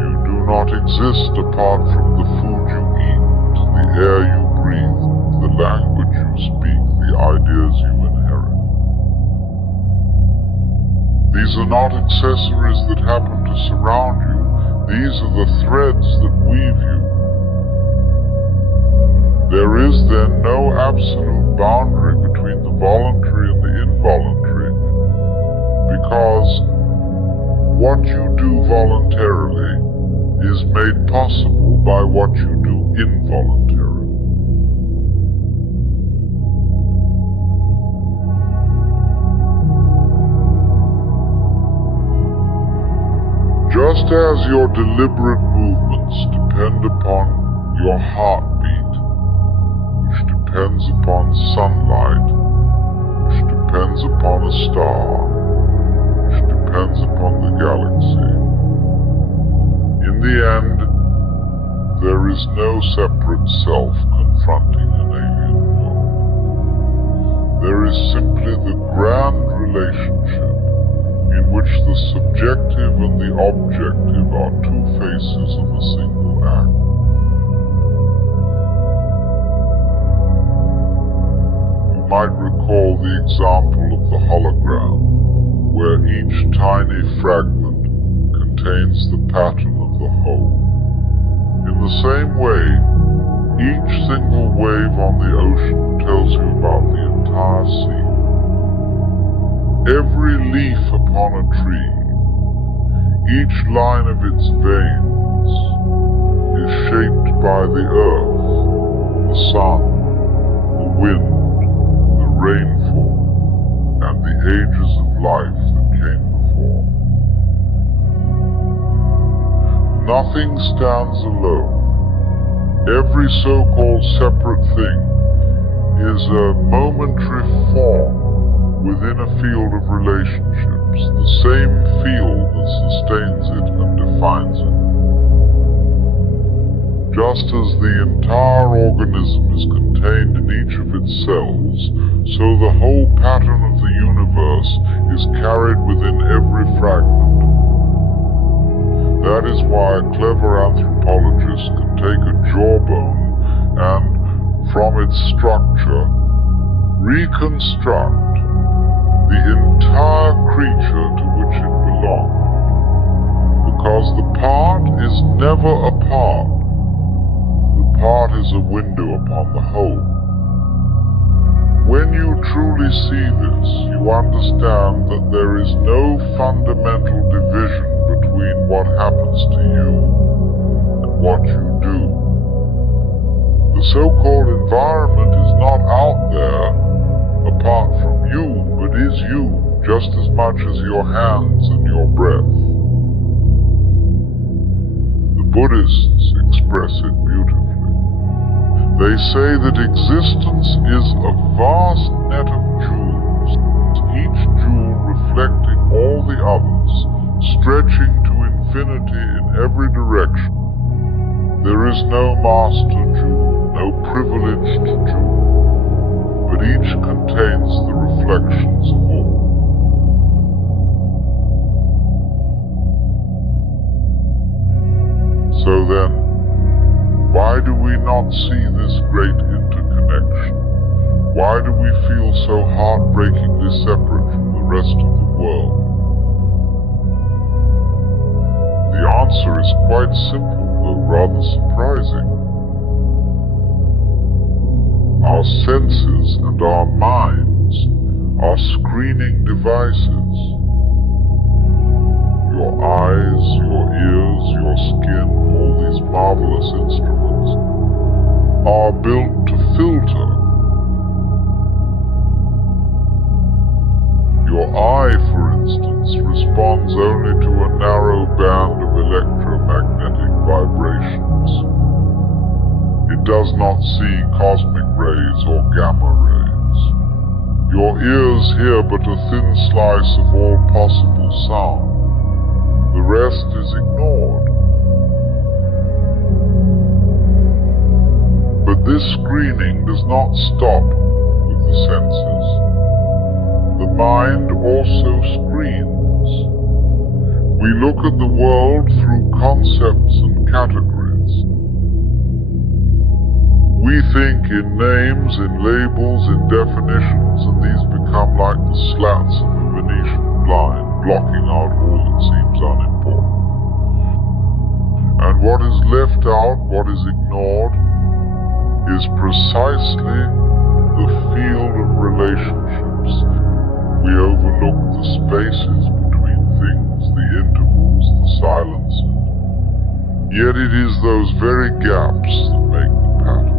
You do not exist apart from the food you eat, the air you breathe, the language you speak, the ideas you inherit. These are not accessories that happen to surround you. These are the threads that weave you. There is then no absolute boundary between the voluntary and the involuntary, because what you do voluntarily is made possible by what you do involuntarily. Just as your deliberate movements depend upon your heartbeat, which depends upon sunlight, which depends upon a star, which depends upon the galaxy, in the end, there is no separate self confronting an alien world. There is simply the grand relationship in which the subjective and the objective are two faces of a single act. You might recall the example of the hologram, where each tiny fragment contains the pattern of the whole. In the same way, each single wave on the ocean tells you about the entire sea. Every leaf upon a tree, each line of its veins, is shaped by the earth, the sun, the wind, the rainfall, and the ages of life that came before. Nothing stands alone. Every so-called separate thing is a momentary form within a field of relationships, the same field that sustains it and defines it. Just as the entire organism is contained in each of its cells, so the whole pattern of the universe is carried within every fragment. That is why a clever anthropologist can take a jawbone and, from its structure, reconstruct the entire creature to which it belonged, because the part is never a part. The part is a window upon the whole. When you truly see this, you understand that there is no fundamental division between what happens to you and what you do. The so-called environment is not out there apart from you, but is you just as much as your hands and your breath. The Buddhists express it beautifully. They say that existence is a vast net of jewels, each jewel reflecting all the others, stretching to infinity in every direction. There is no master jewel, no privileged jewel, but each contains the reflections of all. So then, why do we not see this great interconnection? Why do we feel so heartbreakingly separate from the rest of the world? The answer is quite simple, though rather surprising. Our senses and our minds are screening devices. Your eyes, your ears, your skin, all these marvelous instruments, are built to filter. Your eye, for instance, responds only to a narrow band of electromagnetic vibrations. It does not see cosmic rays or gamma rays. Your ears hear but a thin slice of all possible sound. The rest is ignored. But this screening does not stop with the senses. The mind also screens. We look at the world through concepts and categories. We think in names, in labels, in definitions, and these become like the slats of a Venetian blind. blocking out all that seems unimportant. And what is left out, what is ignored, is precisely the field of relationships. We overlook the spaces between things, the intervals, the silences. Yet it is those very gaps that make the pattern.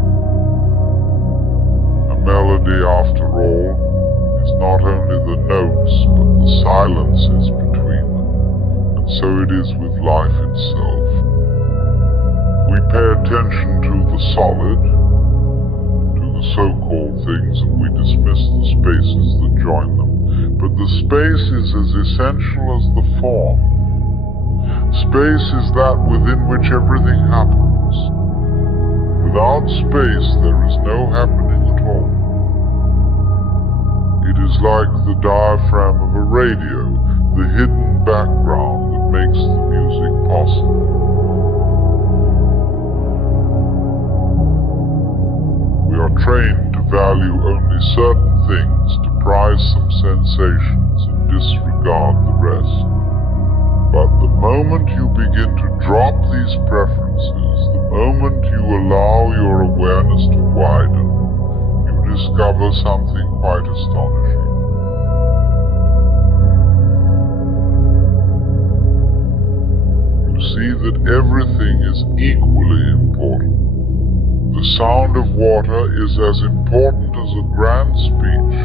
A melody, after all, is not only the notes, but the silences between them. And so it is with life itself. We pay attention to the solid, to the so-called things, and we dismiss the spaces that join them. But the space is as essential as the form. Space is that within which everything happens. Without space, there is no happening at all. It is like the diaphragm of a radio, the hidden background that makes the music possible. We are trained to value only certain things, to prize some sensations and disregard the rest. But the moment you begin to drop these preferences, the moment you allow your awareness to widen, you discover something quite astonishing. You see that everything is equally important. The sound of water is as important as a grand speech.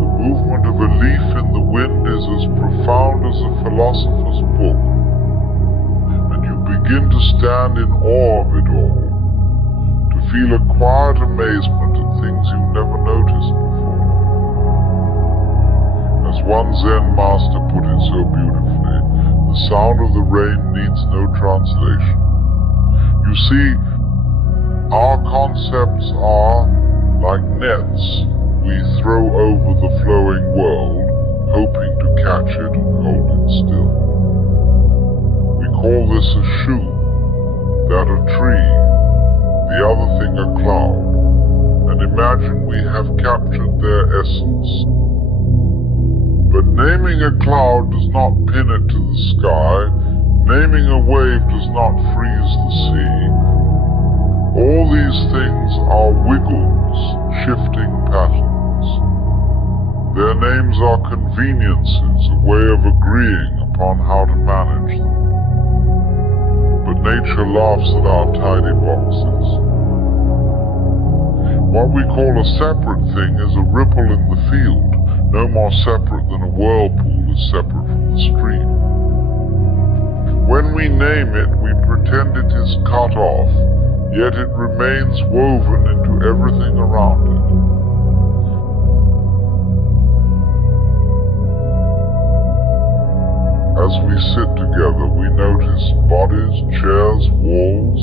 The movement of a leaf in the wind is as profound as a philosopher's book. And you begin to stand in awe of it all, to feel a quiet amazement at things you never noticed before. As one Zen master put it so beautifully, the sound of the rain needs no translation. You see, our concepts are like nets we throw over the flowing world, hoping to catch it and hold it still. We call this a shoe, that a tree, the other thing a cloud, and imagine we have captured their essence. But naming a cloud does not pin it to the sky, naming a wave does not freeze the sea. All these things are wiggles, shifting patterns. Their names are conveniences, a way of agreeing upon how to manage them. But nature laughs at our tidy boxes. What we call a separate thing is a ripple in the field, no more separate than a whirlpool is separate from the stream. When we name it, we pretend it is cut off, yet it remains woven into everything around it. As we sit together, we notice bodies, chairs, walls,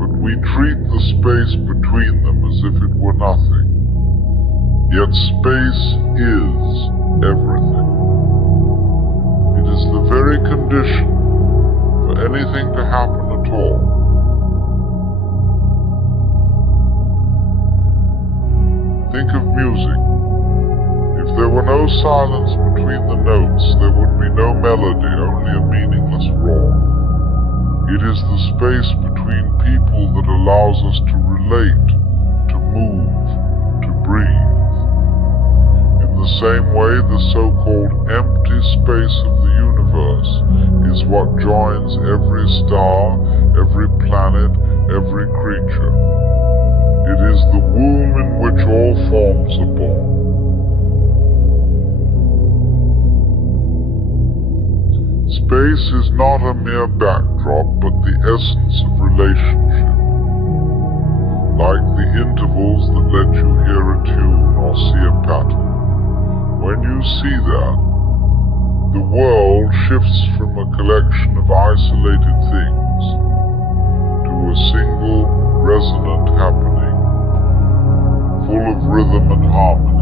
but we treat the space between them as if it were nothing. Yet space is everything. It is the very condition for anything to happen at all. Think of music. If there were no silence between the notes, there would be no melody, only a meaningless roar. It is the space between people that allows us to relate, to move, to breathe. In the same way, the so-called empty space of the universe is what joins every star, every planet, every creature. It is the womb in which all forms are born. Space is not a mere backdrop, but the essence of relationship. Like the intervals that let you hear a tune or see a pattern. When you see that, the world shifts from a collection of isolated things to a single resonant happening, full of rhythm and harmony.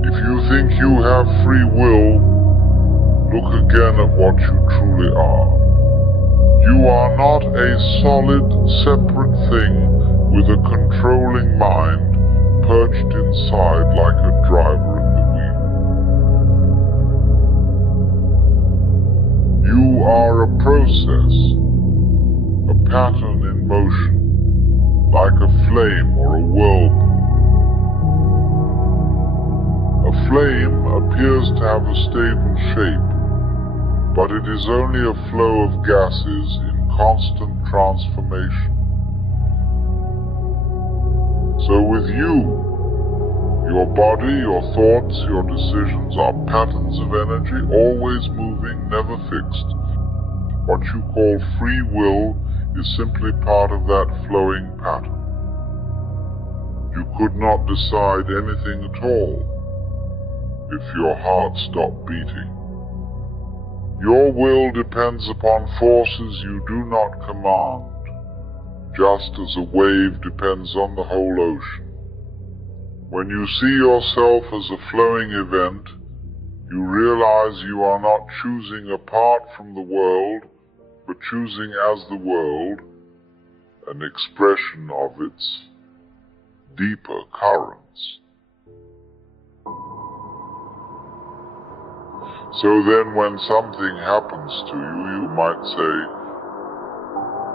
If you think you have free will, look again at what you truly are. You are not a solid, separate thing with a controlling mind, perched inside like a driver at the wheel. You are a process, a pattern in motion, like a flame or a whirlpool. A flame appears to have a stable shape, but it is only a flow of gases in constant transformation. So with you, your body, your thoughts, your decisions are patterns of energy, always moving, never fixed. What you call free will is simply part of that flowing pattern. You could not decide anything at all if your heart stopped beating. Your will depends upon forces you do not command, just as a wave depends on the whole ocean. When you see yourself as a flowing event, you realize you are not choosing apart from the world, but choosing as the world, an expression of its deeper currents. So then when something happens to you, you might say,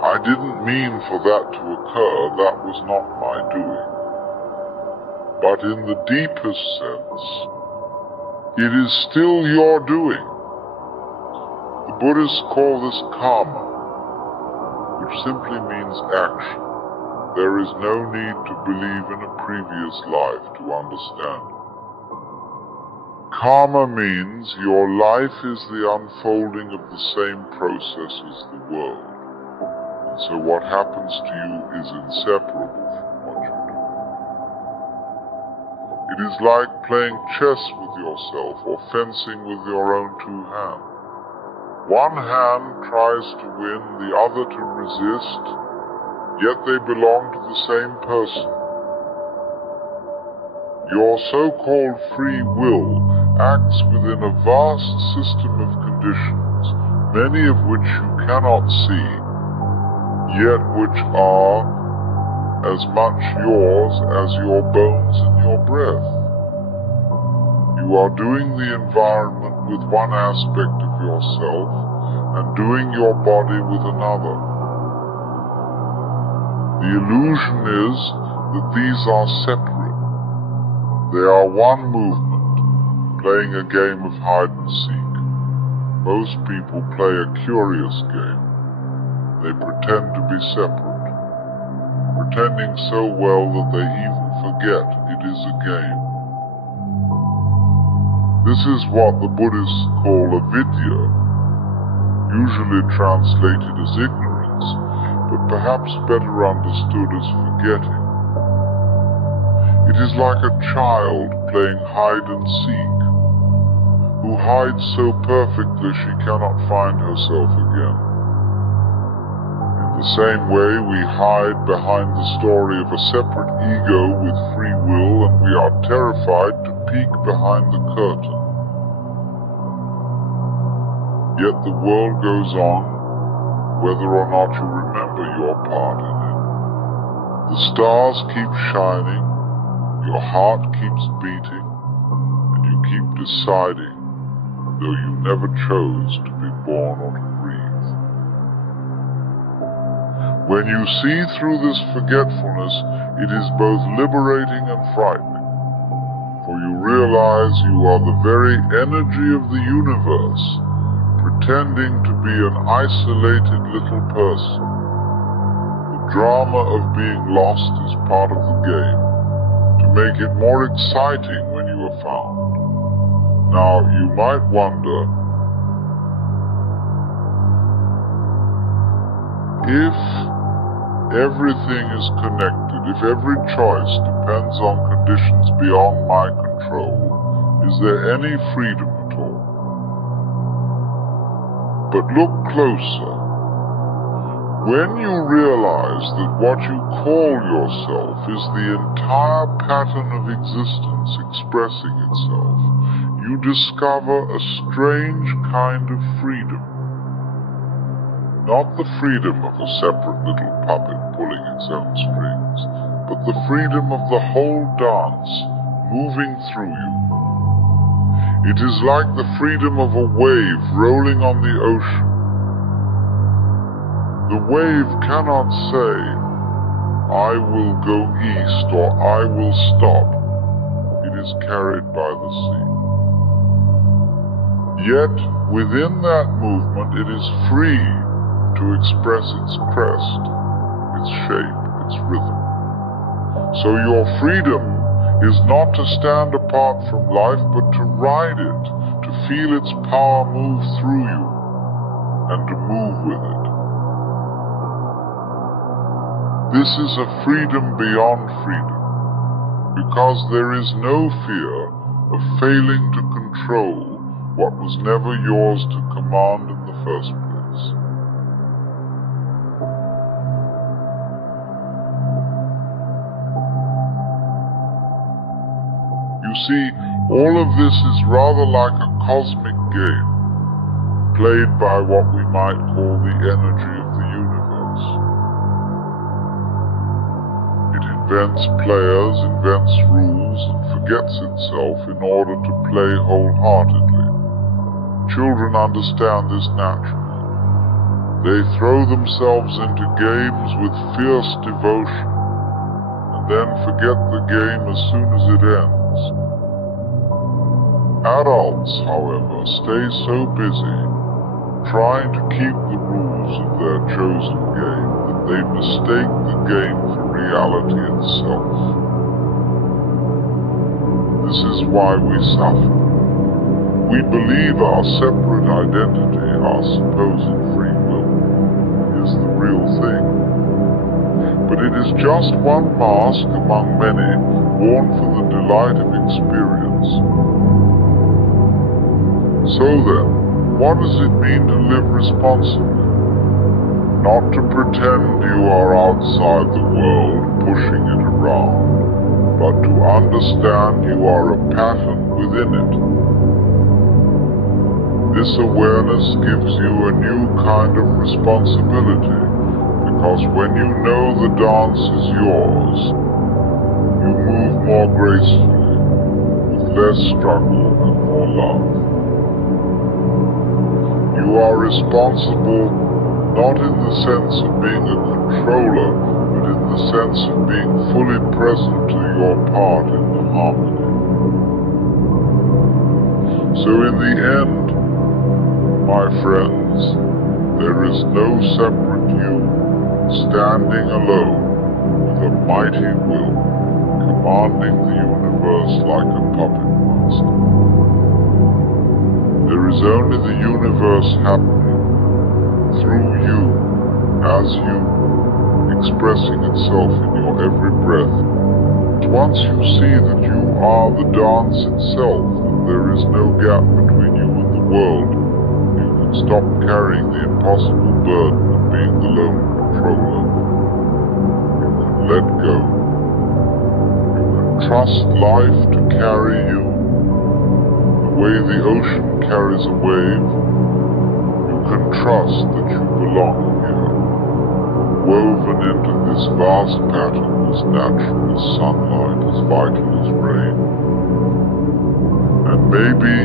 I didn't mean for that to occur, that was not my doing. But in the deepest sense, it is still your doing. The Buddhists call this karma, which simply means action. There is no need to believe in a previous life to understand. Karma means your life is the unfolding of the same process as the world. And so what happens to you is inseparable from what you do. It is like playing chess with yourself or fencing with your own two hands. One hand tries to win, the other to resist, yet they belong to the same person. Your so-called free will acts within a vast system of conditions, many of which you cannot see, yet which are as much yours as your bones and your breath. You are doing the environment with one aspect of yourself and doing your body with another. The illusion is that these are separate. They are one movement, playing a game of hide and seek. Most people play a curious game. They pretend to be separate, pretending so well that they even forget it is a game. This is what the Buddhists call avidya, usually translated as ignorance, but perhaps better understood as forgetting. It is like a child playing hide and seek, who hides so perfectly she cannot find herself again. In the same way, we hide behind the story of a separate ego with free will, and we are terrified to peek behind the curtain. Yet the world goes on, whether or not you remember your part in it. The stars keep shining, your heart keeps beating, and you keep deciding, though you never chose to be born or to breathe. When you see through this forgetfulness, it is both liberating and frightening, for you realize you are the very energy of the universe, pretending to be an isolated little person. The drama of being lost is part of the game, to make it more exciting when you are found. Now, you might wonder, if everything is connected, if every choice depends on conditions beyond my control, is there any freedom at all? But look closer. When you realize that what you call yourself is the entire pattern of existence expressing itself, you discover a strange kind of freedom. Not the freedom of a separate little puppet pulling its own strings, but the freedom of the whole dance moving through you. It is like the freedom of a wave rolling on the ocean. The wave cannot say, "I will go east" or "I will stop." It is carried by the sea. Yet, within that movement, it is free to express its crest, its shape, its rhythm. So your freedom is not to stand apart from life, but to ride it, to feel its power move through you, and to move with it. This is a freedom beyond freedom, because there is no fear of failing to control what was never yours to command in the first place. You see, all of this is rather like a cosmic game, played by what we might call the energy of the universe. It invents players, invents rules, and forgets itself in order to play wholeheartedly. Children understand this naturally. They throw themselves into games with fierce devotion, and then forget the game as soon as it ends. Adults, however, stay so busy trying to keep the rules of their chosen game that they mistake the game for reality itself. This is why we suffer. We believe our separate identity, our supposed free will, is the real thing. But it is just one mask among many, worn for the delight of experience. So then, what does it mean to live responsibly? Not to pretend you are outside the world, pushing it around, but to understand you are a pattern within it. This awareness gives you a new kind of responsibility, because when you know the dance is yours, you move more gracefully, with less struggle and more love. You are responsible not in the sense of being a controller, but in the sense of being fully present to your part in the harmony. So in the end, my friends, there is no separate you, standing alone with a mighty will, commanding the universe like a puppet master. There is only the universe happening through you, as you, expressing itself in your every breath. Once you see that you are the dance itself, that there is no gap between you and the world, you can stop carrying the impossible burden of being the lone controller. You can let go. You can trust life to carry you the way the ocean carries a wave. You can trust that you belong here, woven into this vast pattern, as natural as sunlight, as vital as rain. And maybe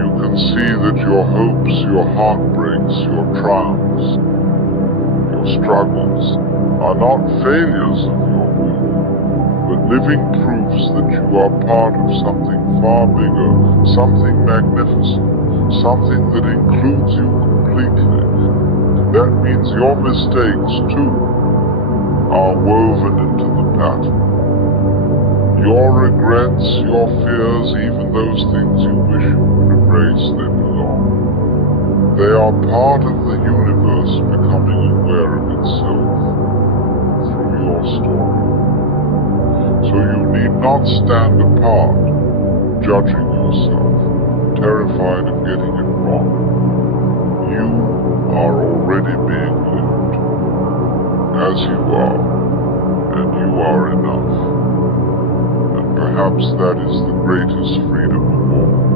you can see that your hopes, your heartbreaks, your triumphs, your struggles are not failures of your will, but living proofs that you are part of something far bigger, something magnificent, something that includes you completely. That means your mistakes, too, are woven into the pattern. Your regrets, your fears, even those things you wish you could erase, they belong. They are part of the universe becoming aware of itself through your story. So you need not stand apart, judging yourself, terrified of getting it wrong. You are already being lived, as you are, and you are enough. And perhaps that is the greatest freedom of all.